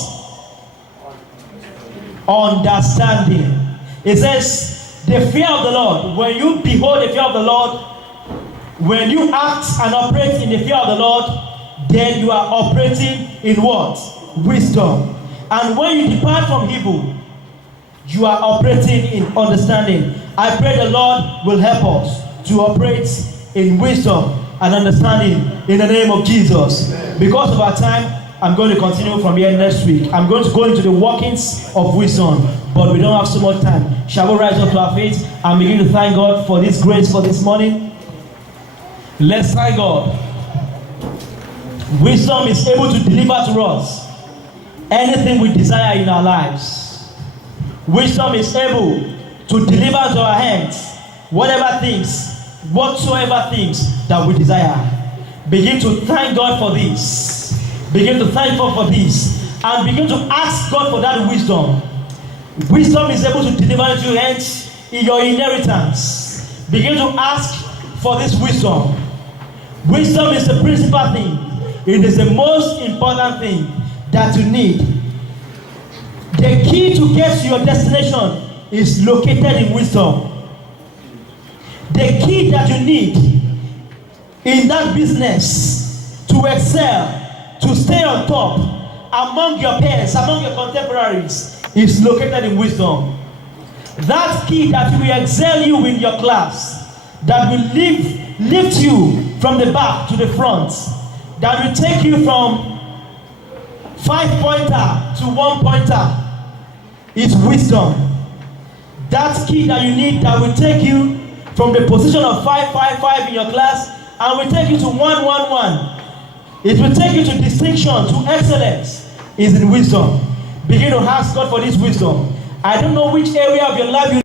Understanding. It says, the fear of the Lord. When you behold the fear of the Lord, when you act and operate in the fear of the Lord, then you are operating in what? Wisdom. And when you depart from evil, you are operating in understanding. I pray the Lord will help us to operate in wisdom and understanding in the name of Jesus. Because of our time, I'm going to continue from here next week. I'm going to go into the workings of wisdom, but we don't have so much time. Shall we rise up to our feet and begin to thank God for this grace for this morning? Let's thank God. Wisdom is able to deliver to us anything we desire in our lives. Wisdom is able to deliver to our hands whatever things, whatsoever things that we desire. Begin to thank God for this. Begin to thank God for this. And begin to ask God for that wisdom. Wisdom is able to deliver into your hands in your inheritance. Begin to ask for this wisdom. Wisdom is the principal thing. It is the most important thing that you need. The key to get to your destination is located in wisdom. The key that you need in that business to excel, to stay on top among your peers, among your contemporaries, is located in wisdom. That key that will excel you in your class, that will lift you from the back to the front, that will take you from 5-pointer to 1-pointer, is wisdom. That key that you need that will take you from the position of 5-5-5 in your class and will take you to 1-1-1. It will take you to distinction, to excellence, is in wisdom. Begin to ask God for this wisdom. I don't know which area of your life you